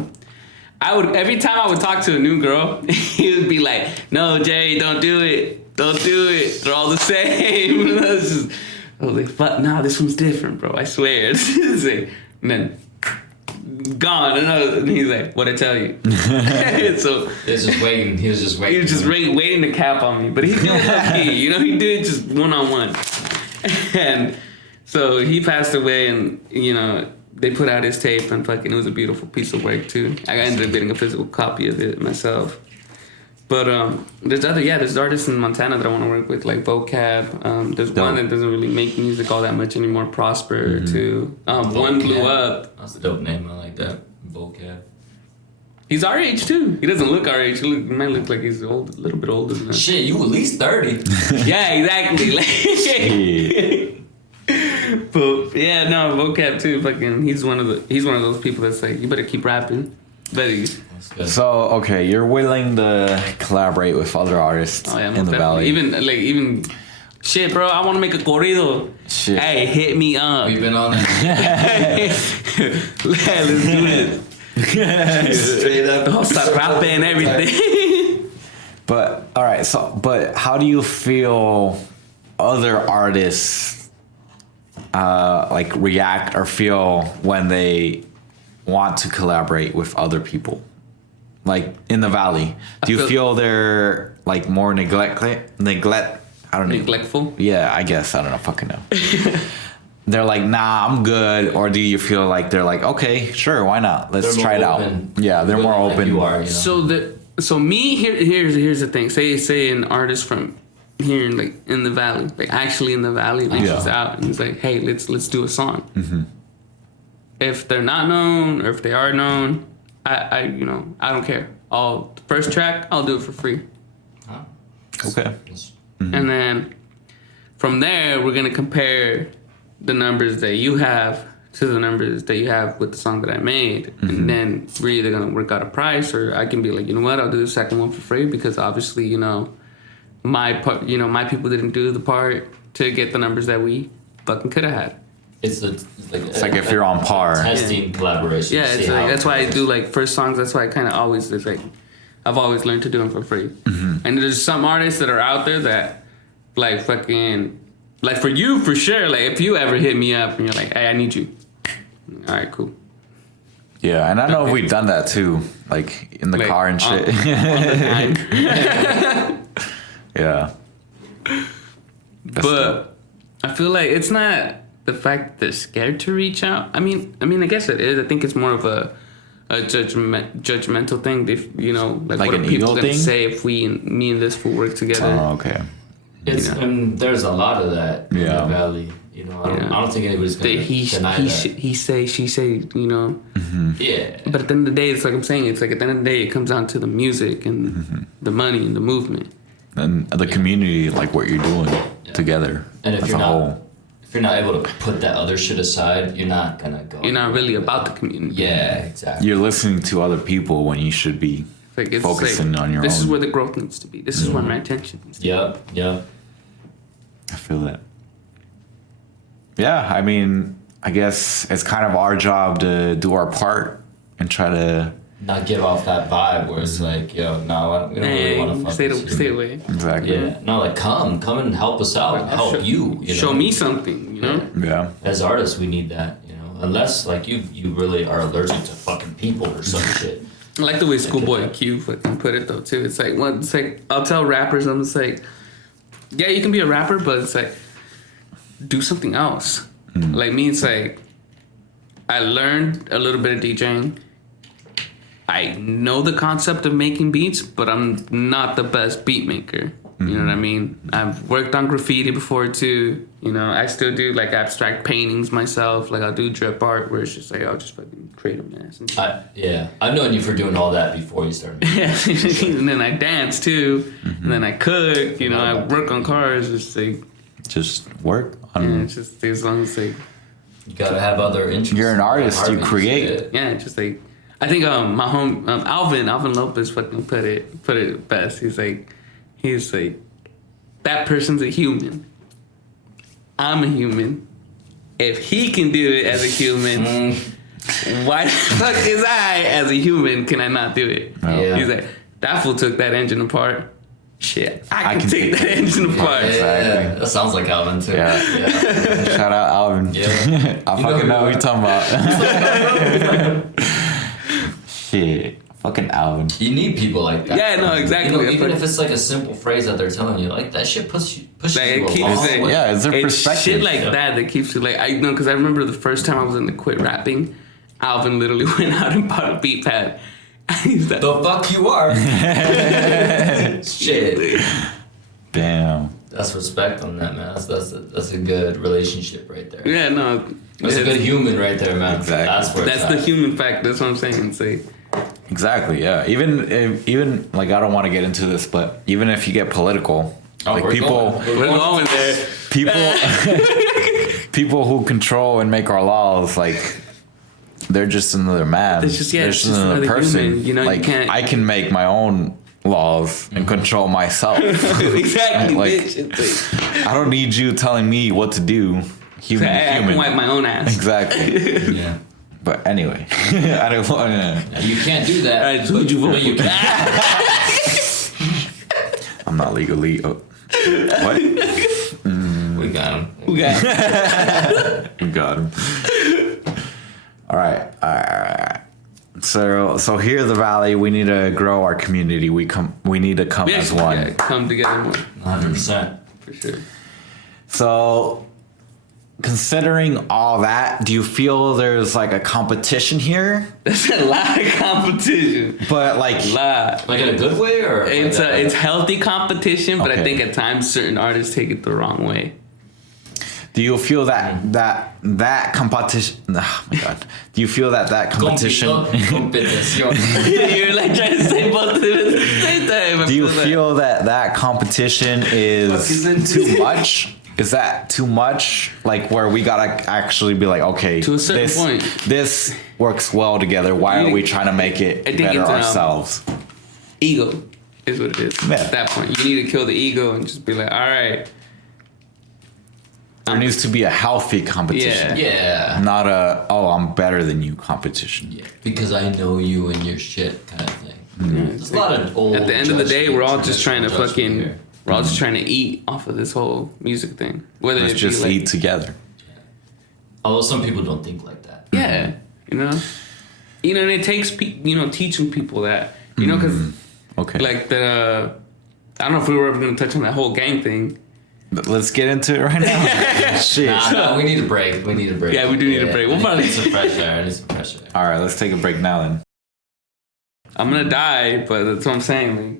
would every time I would talk to a new girl, he would be like, "No, Jay, don't do it, don't do it. They're all the same." I was like, "Fuck, nah, this one's different, bro. I swear." It's like, and then gone, and he's like, "What'd I tell you?" So he was just waiting. He was just waiting. he was just waiting to cap on me, but he did it low-key, you know. He did it just one-on-one, and so he passed away, and you know. They put out his tape and fucking it was a beautiful piece of work too. I ended up getting a physical copy of it myself. But there's artists in Montana that I want to work with, like Vocab. There's one that doesn't really make music all that much anymore, Prosper too. One blew up. That's a dope name. I like that. Vocab. He's our age too. He doesn't look our age. He might look like he's old, a little bit older than us. Shit, you at least 30. Yeah, exactly. But yeah, no, Vocab too. Fucking, he's one of those people that's like, you better keep rapping. So okay, you're willing to collaborate with other artists in the Valley. Even shit, bro. I want to make a corrido. Shit. Hey, hit me up. We've been on that. Let's do this. Straight up. I'll start rapping and everything. But all right, but how do you feel other artists like react or feel when they want to collaborate with other people, like in the Valley? Do you feel they're like more neglect? I don't know. Neglectful? Yeah, I guess I don't know. Fucking know. They're like, nah, I'm good. Or do you feel like they're like, okay, sure, why not? Let's try it out. Yeah, they're more open. Like you are, you know? So me here's the thing. Say an artist from here in the Valley, like actually in the Valley, reaches out and he's like, hey, let's do a song. Mm-hmm. If they're not known or if they are known, I don't care. First track, I'll do it for free. Huh? Okay. Mm-hmm. And then from there we're gonna compare the numbers that you have to the numbers that you have with the song that I made, and then we're either gonna work out a price, or I can be like, you know what, I'll do the second one for free, because obviously, you know, my part, you know, my people didn't do the part to get the numbers that we fucking could have had. It's like if you're on par. Testing collaboration. Yeah, it's like, that's why I do like first songs. That's why I kind of always, it's like, I've always learned to do them for free. And there's some artists that are out there that like fucking, like for you, for sure, like if you ever hit me up and you're like, hey, I need you. All right, cool. Yeah, and I know we've done that too, like in the Like, car and shit. all the time. Yeah. But I feel like it's not the fact that they're scared to reach out. I mean, I guess it is. I think it's more of a judgmental thing. If you know, like what an are people ego gonna thing? say if me and this fool work together? Oh, okay. It's You know. and there's a lot of that in Yeah. the valley. You know, I don't think anybody's gonna He deny that. he say, she say, you know. Yeah. But at the end of the day, it's like I'm saying. It's like at the end of the day, it comes down to the music and the money and the movement. And the community, like what you're doing together And if as you're a not, whole. if you're not able to put that other shit aside, you're not gonna go. You're not really about the community. Yeah, exactly. You're listening to other people when you should be Like it's focusing like, on your this own. is where the growth needs to be. This is where my attention needs to be. Yep. I feel that. Yeah, I mean, I guess it's kind of our job to do our part and try to. Not give off that vibe where it's like, yo, no, we don't really want to fuck stay with you. stay away. Exactly. Yeah, no, like come and help us out, help you. You know? Show me something, you know? Yeah. As artists, we need that, you know. Unless like you really are allergic to fucking people or some shit. I like the way Schoolboy Q fucking put it though too. It's like I'll tell rappers, I'm just like, yeah, you can be a rapper, but it's like do something else. Like me, it's like I learned a little bit of DJing. I know the concept of making beats, but I'm not the best beat maker. You know what I mean? I've worked on graffiti before too. You know, I still do like abstract paintings myself. Like I'll do drip art where it's just like I'll just fucking create a mess. And I've known you for doing all that before you started. yeah, and then I dance too, and then I cook. You know, I work on cars. It's like Just work on. yeah, it's just as long as like You gotta have other interests. You're an artist, you Hobbies, create. yeah. yeah, it's just like I think my home Alvin Lopez fucking put it best. He's like that person's a human. I'm a human. If he can do it as a human, why the fuck is I as a human can I not do it? Yeah. He's like that fool took that engine apart. Shit, I can take that engine apart. Yeah, Exactly. that sounds like Alvin too. Yeah. Shout out Alvin. Yeah. I You fucking know know what you're talking about. Shit. Fucking Alvin. You need people like that. Yeah, no, exactly. You know, even if it's like a simple phrase that they're telling you, like that shit pushes Like, you it keeps along. it- Yeah, it's their It's perspective. shit like that keeps you like I know because I remember the first time I was in the quit rapping, Alvin literally went out and bought a beat pad. He's like, The fuck you are. Shit. Damn. That's respect on that, man. That's a good relationship right there. yeah, no, That's a good human right there, man. Exactly. That's where that's it's the at. human fact. That's what I'm saying. It's like Exactly. Yeah. Even like I don't want to get into this, but even if you get political, like we're people, going. we're going there. people who control and make our laws, like they're just another man. It's just- yeah, They're it's just another human, you know, you like can't- I can make my own laws and control myself. Exactly, Like, bitch. It's like, I don't need you telling me what to do. Human to I can human. wipe my own ass. Exactly. Yeah. But anyway, I don't want to. You can't do that. Alright, who'd you vote but you for? can. I'm not legally. Oh, what? We got him. Who got We got him. All right. So here in the valley, we need to grow our community. We need to come as one. Yeah, come together more 100%. for sure. So, considering all that, do you feel there's like a competition here? There's a lot of competition. But like, Lot. Like in a good way or? It's healthy competition, but I Okay. think at times certain artists take it the wrong way. do you feel that competition? Oh my god. Do you feel that competition? Competition. You're like trying to say both of them at the same time. Do you feel that competition is Fuck is in- too much? Is that too much? Like where we gotta actually be like, okay, to a certain point, this works well together. Why are we trying to make it better ourselves? Ego is what it is. Yeah. At that point, you need to kill the ego and just be like, all right. There needs to be a healthy competition. Yeah. Not I'm better than you competition. Yeah. Because I know you and your shit kind of thing. Mm-hmm. There's a lot of old. At the end of the day, we're all just trying to we're all just trying to eat off of this whole music thing. Whether let's just eat together. Yeah. Although some people don't think like that. Yeah. And it takes teaching people that, because like I don't know if we were ever going to touch on that whole gang thing. But let's get into it right now. Shit. Nah, we need a break. Yeah, we do need a break. We'll probably need some fresh air. All right, let's take a break now then. I'm gonna die, but that's what I'm saying. Like,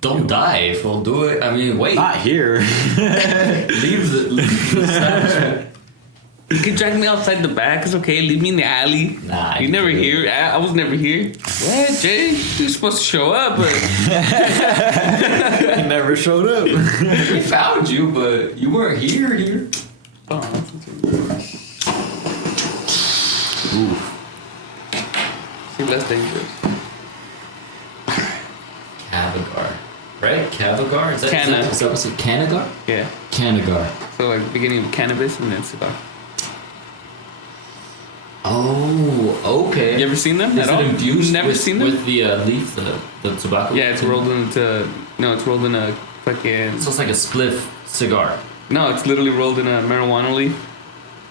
don't die, fool. Do it. I mean, wait. Not here. Leave the you can drag me outside the back. It's okay. Leave me in the alley. Nah, you never here. I was never here. What, Jay? You're supposed to show up, but you never showed up. We found you, but you weren't here. Oh, that's Ooh. Seems less dangerous. Cavagar. Right? Cavagar? Is that what's it? Canagar? Yeah. Canagar. So like beginning of cannabis and then cigar. Oh, okay. You ever seen them? Is it infused seen them? With the leaf, the tobacco? Yeah, it's rolled in a fucking... So it's like a spliff cigar. No, it's literally rolled in a marijuana leaf.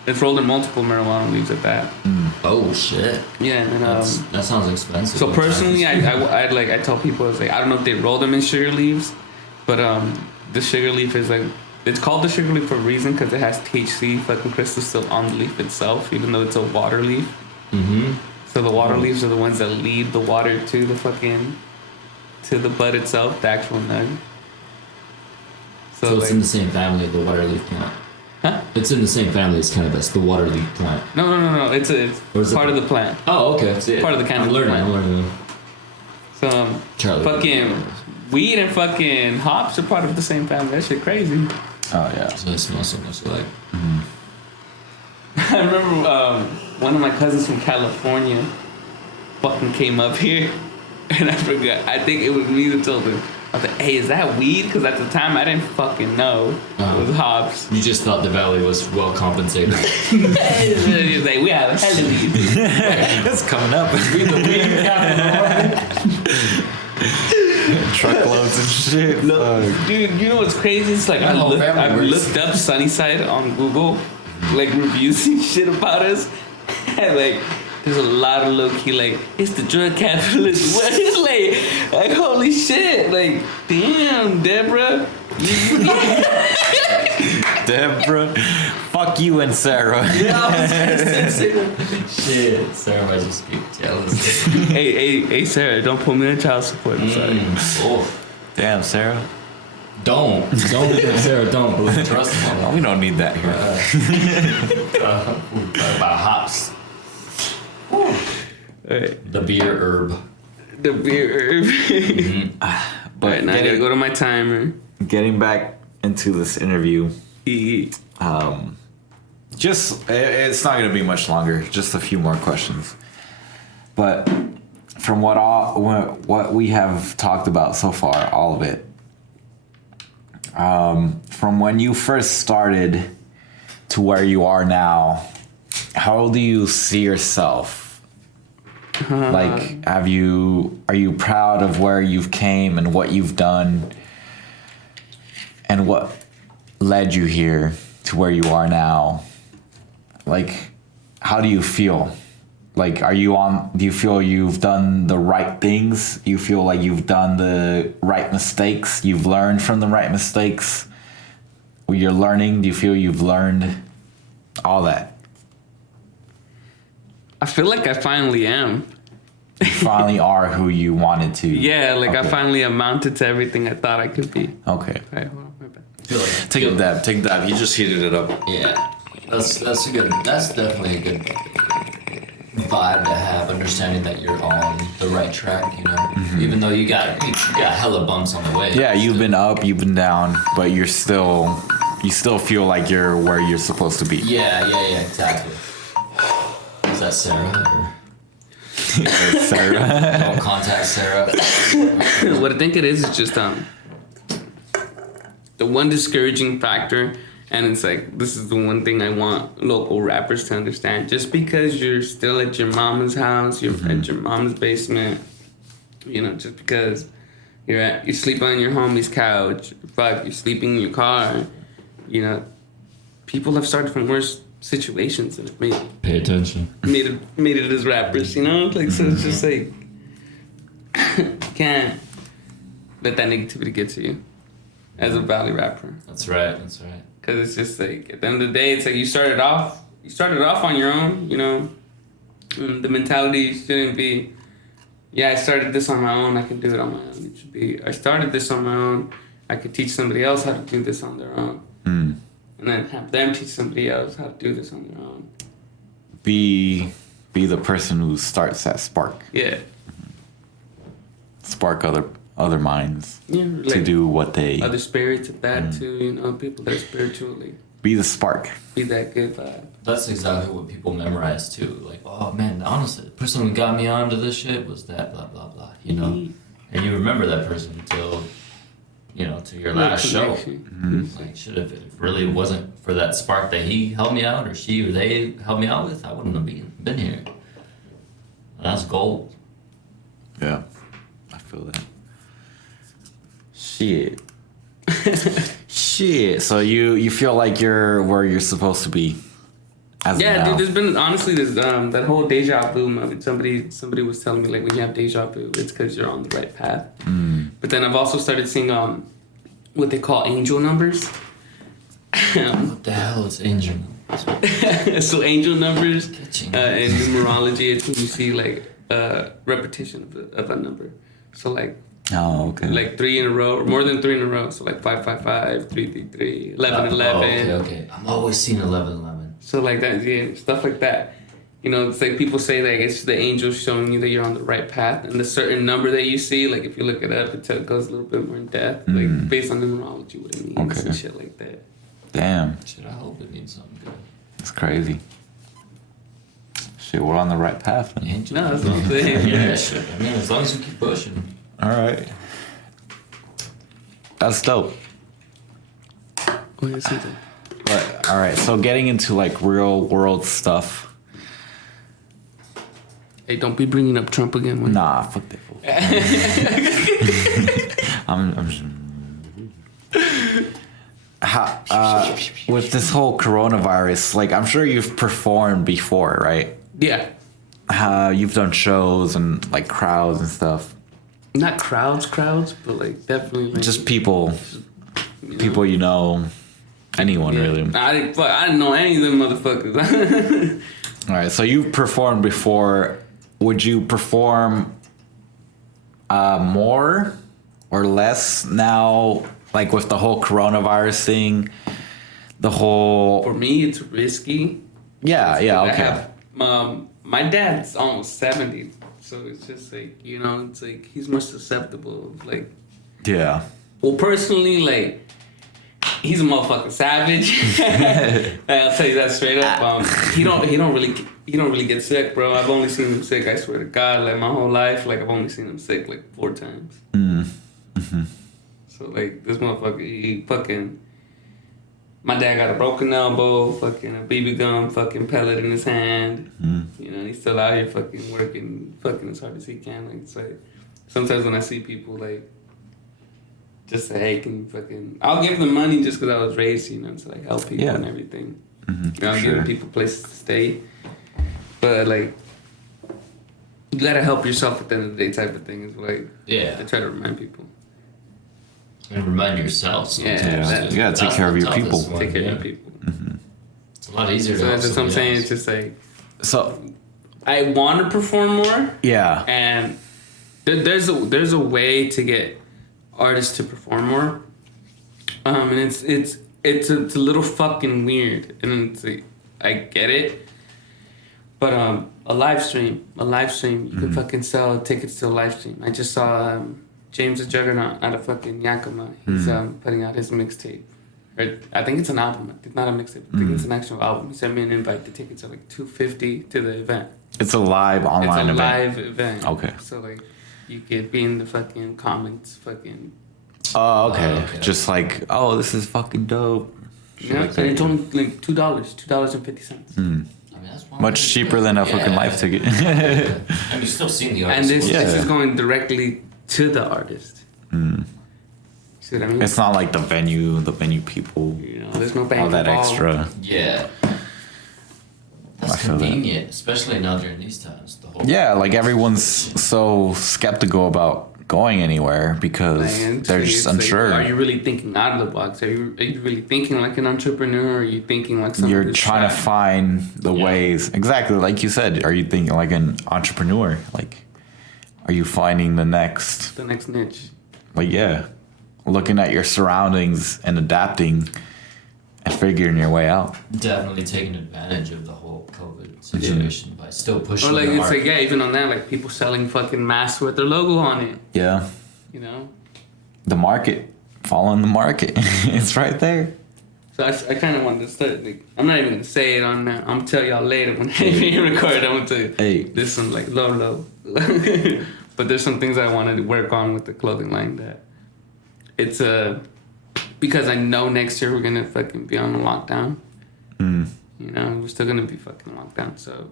It's rolled in multiple marijuana leaves at that. Oh shit. Yeah, and that sounds expensive. So personally, I tell people, I was like, I don't know if they roll them in sugar leaves, but the sugar leaf is like, it's called the sugar leaf for a reason because it has THC fucking crystals still on the leaf itself, even though it's a water leaf. Mm-hmm. So the water leaves are the ones that lead the water to the bud itself, the actual nug. So it's in the same family of the water leaf plant. Huh? It's in the same family as cannabis, the water leaf plant. No. It's part of the plant. Oh, okay. So part of the cannabis plant. I'm learning. So fucking weed and fucking hops are part of the same family. That shit crazy. Oh yeah. So they smell so much alike. Mm-hmm. I remember one of my cousins from California fucking came up here, and I forgot. I think it was me that told him. I was like, hey, is that weed? Because at the time, I didn't fucking know it was hops. You just thought the valley was well compensated. He was like, we have hella weed. That's coming up. Truckloads and shit. Dude, you know what's crazy? It's like I looked up Sunnyside on Google, like reviews and shit about us, and like there's a lot of low key like it's the drug capitalist. What is like holy shit? Like damn, Deborah. Deborah, fuck you and Sarah. Shit, Sarah might just be jealous. hey, Sarah, don't put me on child support. I'm sorry. Oh. Damn, Sarah. Don't, Sarah, don't. Trust me. No, we don't need that here. About hops. Right. The beer herb. Mm-hmm. But right, now I gotta go to my timer. Getting back into this interview, it's not gonna be much longer. Just a few more questions. But from what we have talked about so far, all of it, from when you first started to where you are now, how do you see yourself? Like, are you proud of where you've came and what you've done and what led you here to where you are now? Like, how do you feel? Like, do you feel you've done the right things? You feel like you've done the right mistakes? You've learned from the right mistakes? When you're learning, do you feel you've learned all that? I feel like I finally am. You finally are who you wanted to. Yeah, like okay. I finally amounted to everything I thought I could be. Okay. Right, hold on, my bad. Take a dab. You just heated it up. Yeah, that's definitely a good. vibe to have, understanding that you're on the right track, you know. Even though you got hella bumps on the way. Yeah, you've been up, you've been down, but you still feel like you're where you're supposed to be. Yeah, exactly. Is that Sarah? Sarah. Don't contact Sarah. What I think it is just the one discouraging factor, and it's like, this is the one thing I want local rappers to understand. Just because you're still at your mama's house, you're at your mom's basement, you know, just because you sleep on your homie's couch, fuck, you're sleeping in your car, you know, people have started from worse situations and pay attention. Made it as rappers, you know? Like, so it's just like, you can't let that negativity get to you as a valley rapper. That's right. Because it's just like, at the end of the day, it's like you started off on your own, you know? And the mentality shouldn't be, yeah, I started this on my own, I can do it on my own. It should be, I started this on my own, I could teach somebody else how to do this on their own. And then have them teach somebody else how to do this on their own. Be the person who starts that spark. Yeah. Spark other minds Like to do what they... Other spirits at that too, you know, people that are spiritually. Be the spark. Be that good vibe. That's exactly what people memorize too. Like, oh man, honestly, the person who got me onto this shit was that blah, blah, blah, you know? And you remember that person until... you know, to your last show. Like, shit, if it really wasn't for that spark that he helped me out, or she or they helped me out with, I wouldn't have been here. And that's gold. Yeah, I feel that. Shit. Shit. So you feel like you're where you're supposed to be. As Yeah, of now. dude, there's been, honestly, there's that whole deja vu moment. Somebody was telling me, like, when you have deja vu, it's because you're on the right path. But then I've also started seeing what they call angel numbers. What the hell is angel numbers? So angel numbers in numerology, it's when you see like repetition of a number. So like, oh, okay. like 3 in a row, or more than 3 in a row. So like 555, 333, 1111. Okay. I'm always seeing 1111. So like that, yeah, stuff like that. You know, it's like people say like it's the angels showing you that you're on the right path, and the certain number that you see, like if you look it up, it goes a little bit more in depth, like based on numerology, what it means and shit like that. Damn. Shit, I hope it means something good. That's crazy. Shit, we're on the right path. Man. No, that's what I'm saying. Yeah, shit. I mean, as long as you keep pushing. All right. That's dope. Oh, yeah, something. But all right, so getting into like real world stuff. Hey, don't be bringing up Trump again, man. Nah, fuck that fool. With this whole coronavirus, like I'm sure you've performed before, right? Yeah. You've done shows and like crowds and stuff. Not crowds, but like definitely. Like, Just people you know, anyone really. I didn't know any of them motherfuckers. All right, so you've performed before. Would you perform more or less now, like with the whole coronavirus thing? The whole... For me, it's risky. Yeah, okay. My dad's almost 70, so it's just like, you know, it's like he's more susceptible. Like, yeah. Well, personally, like, he's a motherfucking savage. I'll tell you that straight up. He don't really get sick, bro. I've only seen him sick, I swear to God, like my whole life. Like I've only seen him sick like 4 times. So like this motherfucker, he fucking. My dad got a broken elbow, fucking a BB gun, fucking pellet in his hand. You know, he's still out here fucking working, fucking as hard as he can. Like it's like sometimes when I see people like. Just say, hey, can you fucking... I'll give them money just because I was raised, you know, to, like, help people and everything. You know, I'll give people places to stay. But, like, you gotta help yourself at the end of the day type of thing is what I try to remind people. And remind yourself sometimes. You gotta take care of your people. Take care of your people. It's a lot easier to help that's what I'm saying. else. It's just like... So... I want to perform more. Yeah. And there's a way to get... artists to perform more, and it's a little fucking weird, and it's like, I get it, But a live stream, you can fucking sell tickets to a live stream. I just saw James the Juggernaut out of fucking Yakima. He's putting out his mixtape. I think it's an album. It's not a mixtape. I think it's an actual album. He sent me an invite. The tickets are like $250 to the event. It's a live online event. It's a live event. Okay. So like, you could be in the fucking comments, fucking. Oh, okay. Just like, oh, this is fucking dope. Yeah, like and it's only like $2.50. I mean, that's much cheaper than a fucking live ticket. And you're still seeing the artist. And this is going directly to the artist. See what I mean? It's not like the venue people. You know, there's no bank all that involved. extra. Yeah. That's convenient, especially now during these times. The whole like everyone's so skeptical about going anywhere because they're just unsure. Like, are you really thinking out of the box? Are you really thinking like an entrepreneur? Or are you thinking like someone You're trying to find the ways. Exactly, like you said. Are you thinking like an entrepreneur? Like, are you finding the next niche? Like, looking at your surroundings and adapting and figuring your way out. Definitely taking advantage of the whole COVID situation by still pushing. Or like the it's market. like even on that, like people selling fucking masks with their logo on it. Yeah. You know. The market, following the market, it's right there. So I kind of wanted to start. Like, I'm not even gonna say it on now. I'm gonna tell y'all later when we record. I'm gonna tell you. Hey. There's some like low. But there's some things I wanted to work on with the clothing line that it's because I know next year we're gonna fucking be on a lockdown. You know, we're still gonna be fucking locked down. So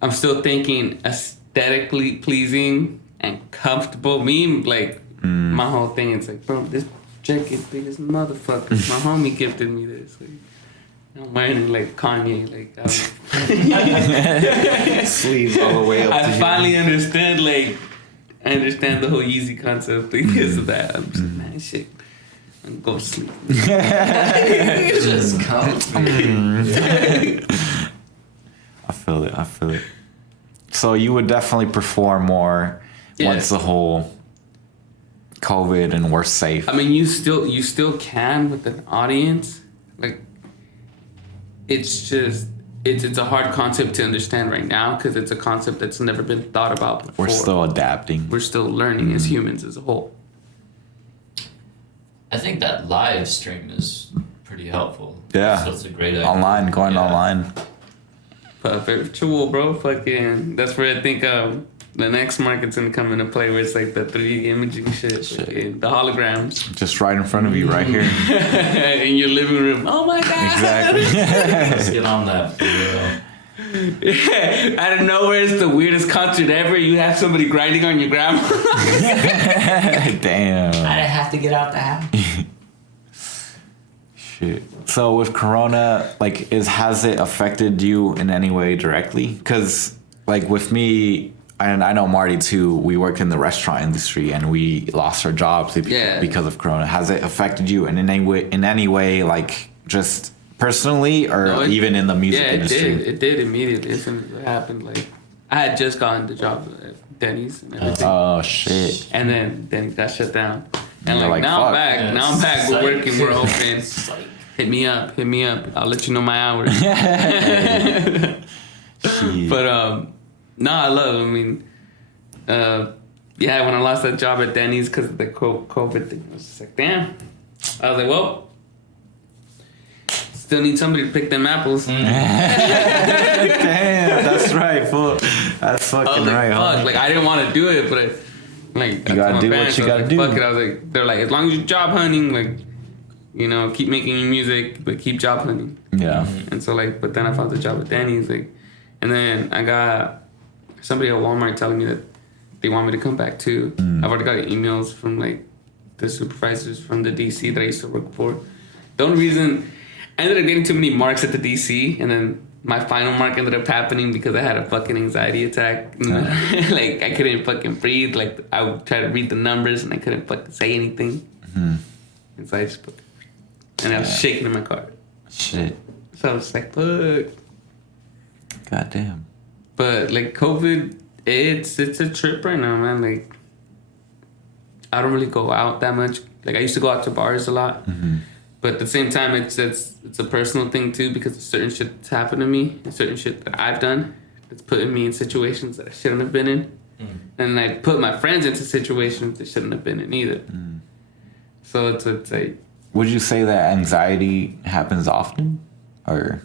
I'm still thinking aesthetically pleasing and comfortable. My whole thing is like, bro, this jacket big as motherfucker. My homie gifted me this. Like, I'm wearing it like Kanye. Like, Sleeves all the way up. I finally understand. Like, I understand the whole Yeezy concept because of that. I'm just like, man, shit. I'm gonna go to sleep. Just comfy. I feel it. So you would definitely perform more once the whole COVID and we're safe. I mean, you still can with an audience. Like, it's just it's a hard concept to understand right now because it's a concept that's never been thought about before. We're still adapting. We're still learning as humans as a whole. I think that live stream is pretty helpful. Yeah. So it's a great idea. Going online. Virtual, bro. Fucking. That's where I think the next market's gonna come into play, where it's like the 3D imaging shit. Fucking, the holograms. Just right in front of you, right here. In your living room. Oh my god. Exactly. Let's get on that for real. Yeah, out of nowhere, it's the weirdest concert ever. You have somebody grinding on your grandma. Damn. I didn't have to get out the house. Shit. So with Corona, like, has it affected you in any way directly? Because, like, with me, and I know Marty too, we work in the restaurant industry and we lost our jobs because of Corona. Has it affected you in any way, like, just personally or even in the music industry? It did immediately as soon as it happened. Like, I had just gotten the job at Denny's and everything. Oh shit! And then Denny's got shut down. And like now fuck. I'm back. Yeah, now I'm back. We're working. We're open. Psych. Hit me up. I'll let you know my hours. But no, I love it. I mean, when I lost that job at Denny's because of the COVID thing, I was just like, damn. I was like, well. Still need somebody to pick them apples. Damn, that's right, fool. That's fucking right, fuck. Like, I didn't want to do it, but you gotta do what you gotta do. Fuck it. I was like, they're like, as long as you're job hunting, like, you know, keep making your music, but keep job hunting. Yeah. And so like, but then I found the job at Danny's, like, and then I got somebody at Walmart telling me that they want me to come back too. I've already got emails from like the supervisors from the DC that I used to work for. The only reason I ended up getting too many marks at the DC, and then my final mark ended up happening because I had a fucking anxiety attack. Like, I couldn't fucking breathe. Like, I would try to read the numbers, and I couldn't fucking say anything. And so I just and I was shaking in my car. Shit. So I was like, fuck. Goddamn. But, like, COVID, it's a trip right now, man. Like, I don't really go out that much. Like, I used to go out to bars a lot. But at the same time, it's a personal thing too, because certain shit that's happened to me and certain shit that I've done It's putting me in situations that I shouldn't have been in. And I put my friends into situations they shouldn't have been in either. So it's like... Would you say that anxiety happens often? Or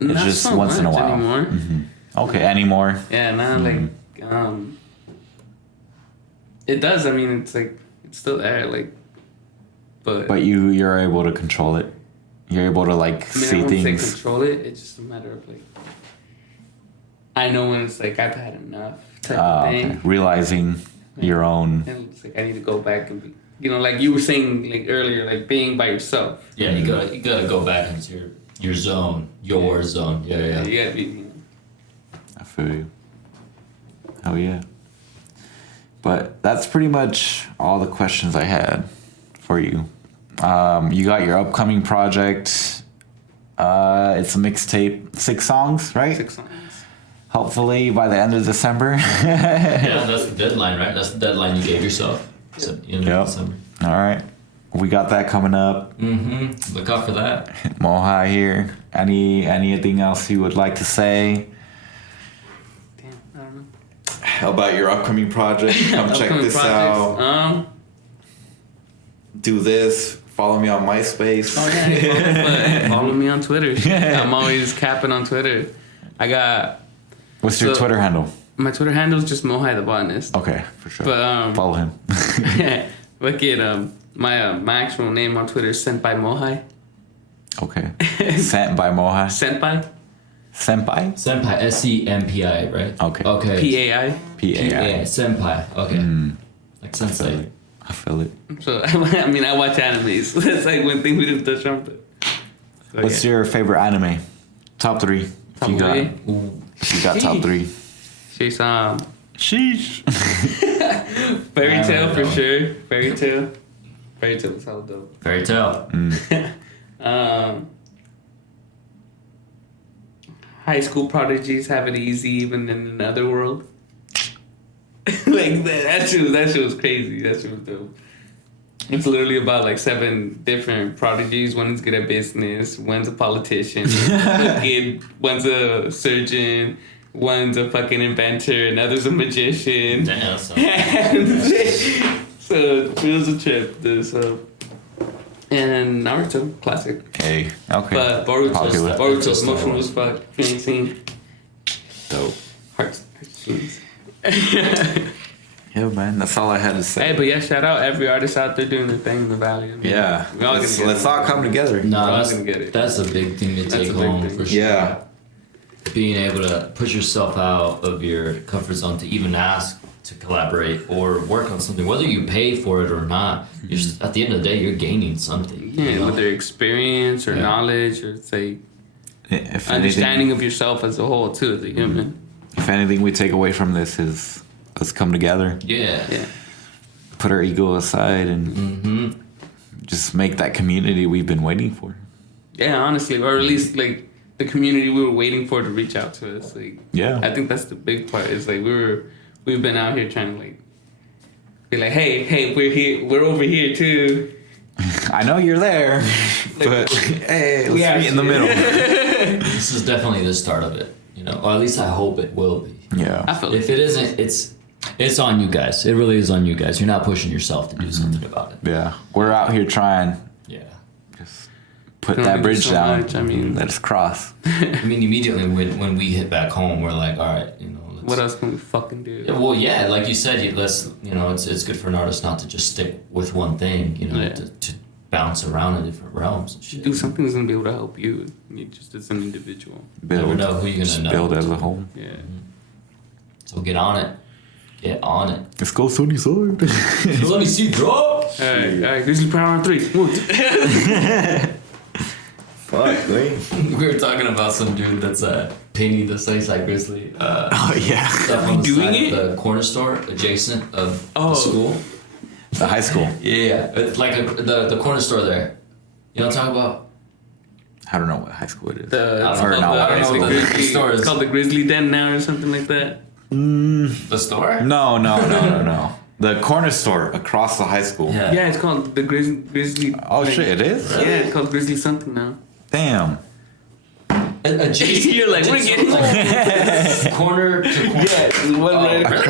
it's not just so once in a much while? Anymore. Okay, anymore? Yeah, now it does. I mean, it's like, it's still there, like, but you're able to control it. You're able to like see I wouldn't things. say control it. It's just a matter of like, I know when it's like I've had enough type of thing. Okay. Realizing your own. And it's like I need to go back and be, you know, like you were saying like earlier, like being by yourself. Yeah, you gotta go back into your zone, your zone. Yeah. You gotta be. You know. I feel you. Oh yeah. But that's pretty much all the questions I had for you. You got your upcoming project. It's a mixtape, 6 songs, right? 6 songs. Hopefully by the end of December. Yeah, that's the deadline, right? That's the deadline you gave yourself. So, December. All right. We got that coming up. Look out for that. MoHi here. Anything else you would like to say? Damn, I don't know. How about your upcoming project? Come check this out. Do this. Follow me on MySpace. Oh yeah, follow me on Twitter. I'm always capping on Twitter. I got. What's your Twitter handle? My Twitter handle is just MoHi the Botanist. Okay, for sure. But follow him. Look at my actual name on Twitter is Sent by MoHi. Okay. Sent by MoHi. Senpai. Senpai? Senpai, SEMPI, right? Okay. PAI. PAI. Senpai. Okay. Like sensei. I feel it. So I mean, I watch animes. That's like one thing we didn't touch on. But so, what's your favorite anime? Top 3. Top you got. 3? You got top 3. She's Sheesh. Fairy Tail for sure. Fairy Tail was hella dope. Fairy Tail. High school prodigies have it easy even in another world. Like that shit was crazy. That shit was dope. It's literally about like 7 different prodigies. One's good at business. One's a politician. One's a surgeon. One's a fucking inventor. Another's a magician. Damn, so it was a trip. Dude, so. And Naruto, classic. Hey, okay. But Boruto's emotional as fuck. You ain't seen. Dope. Heartstrings. Yeah, man, that's all I had to say. Hey, but yeah, shout out every artist out there doing their thing in the Valley. I mean, yeah, we all let's all come together. No, get that's a big thing to take home for sure. Yeah. Being able to push yourself out of your comfort zone to even ask to collaborate or work on something, whether you pay for it or not, you're just, at the end of the day, you're gaining something. Yeah, whether experience or knowledge or say understanding of yourself as a whole too, as a human. If anything we take away from this is let's come together. Yeah. Put our ego aside and just make that community we've been waiting for. Yeah, honestly, or at least like the community we were waiting for to reach out to us. Like, yeah, I think that's the big part. Is like we've been out here trying to like be like, hey, we're here, we're over here too. I know you're there, but hey, let's meet in the middle. This is definitely the start of it, you know, or at least I hope it will be. Yeah. I feel if it isn't, it's on you guys. It really is on you guys. You're not pushing yourself to do something about it. Yeah, we're out here trying. Yeah. Just put that bridge down. Much, I mean, let us cross. I mean, immediately when we hit back home, we're like, all right, you know. What else can we fucking do? Yeah, well, yeah, like you said, it's good for an artist not to just stick with one thing, you know, to bounce around in different realms and shit. Do something that's gonna be able to help you just as an individual. You never know who you're gonna know. Build as a whole. Yeah. So get on it. Get on it. Let's go Sony Sword. So let me see drop. All right, Grizzly Power on 3. Fuck, wait. We were talking about some dude that's painting the place like Grizzly. Oh yeah. Stuff on the side of the corner store adjacent of the school. The high school. Yeah, it's like the corner store there. You know what I'm talking about? I don't know what high school it is. I don't know. The store is it's called the Grizzly Den now or something like that. The store? No. The corner store across the high school. Yeah, it's called the Grizzly. Oh shit, it is? Yeah, it's called Grizzly something now. Damn. Adjacent. You're like, we're getting corner to corner. Yeah, one right across.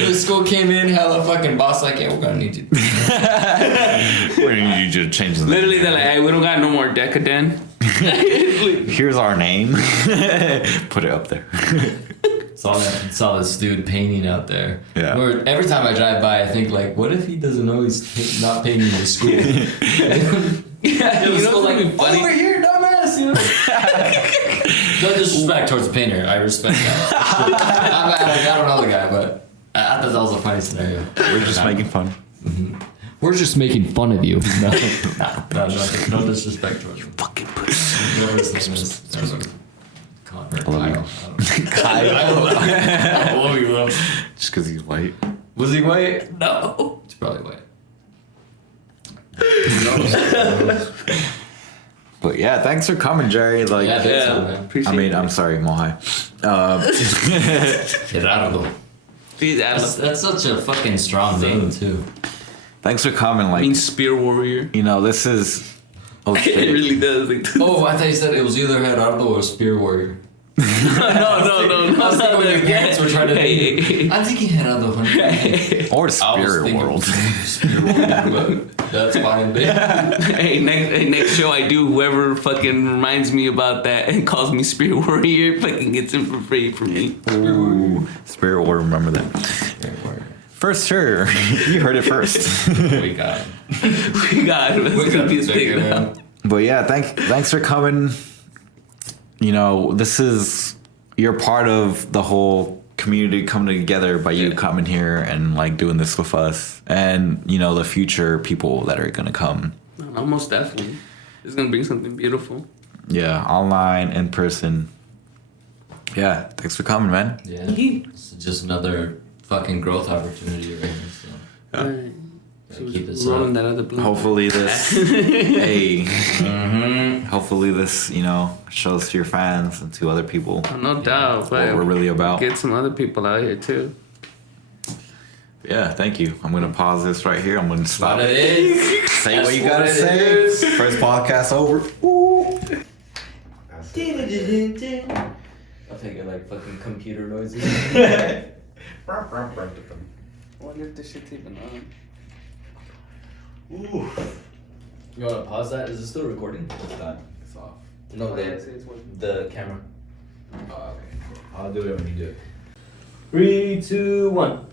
The school came in, hella fucking boss like, yeah, we're gonna need you. We're gonna need you to change the name. Literally, they're like, hey, we don't got no more Decadent. Here's our name. Put it up there. Saw this dude painting out there. Yeah. Where every time I drive by, I think like, what if he doesn't know he's not painting his school? Yeah, It was you know so like, something funny? over here, dumbass, you know? No disrespect towards the painter. I respect that. I don't know the guy, but I thought that was a funny scenario. We're just making fun. Mm-hmm. We're just making fun of you. No disrespect towards you. Fucking pussy. Whatever his name is. Connor. I love you. Kyle. I love you, bro. Just because he's white. Was he white? No. He's probably white. But yeah, thanks for coming, Jerry. Like, Yeah, thanks, man. Appreciate I mean, it. I'm sorry, MoHi. Gerardo. That's such a fucking strong name, too. Thanks for coming. Like, means spear warrior. you know, this is. Oh, It shit. really does. Like, Oh, I thought you said it was either Gerardo or Spear Warrior. no. I was thinking when your parents were trying to think. I'm thinking Gerardo. Or Spirit World. Spear Warrior, but that's fine, babe. Hey, next show I do, whoever fucking reminds me about that and calls me Spear Warrior fucking gets it for free from me. Ooh, Spirit World, remember that. Spear Warrior. First, sure. You heard it first. We got him. We got it. It's gonna be a Bigger, stick. man. But yeah, thanks for coming. You know, you're part of the whole community coming together by you coming here and like doing this with us, and you know the future people that are gonna come. Almost definitely. It's gonna bring something beautiful. Yeah, online, in person. Yeah, thanks for coming, man. Yeah. It's just another fucking growth opportunity right here. So. Right. Gotta keep this rolling up. that other blunt. Hopefully this, hey, Mm-hmm. hopefully this, you know, shows to your fans and to other people No doubt, what but we're really about. get some other people out here too. Yeah, thank you. I'm gonna pause this right here. I'm gonna stop What it. it is. Say That's what you what gotta it say. is. First podcast over. Ooh. I'll take it like fucking computer noises. I wonder if this shit's even on. You wanna pause that? Is it still recording? It's not. It's off. No, the camera. Oh, okay. I'll do it when you do it. 3, 2, 1.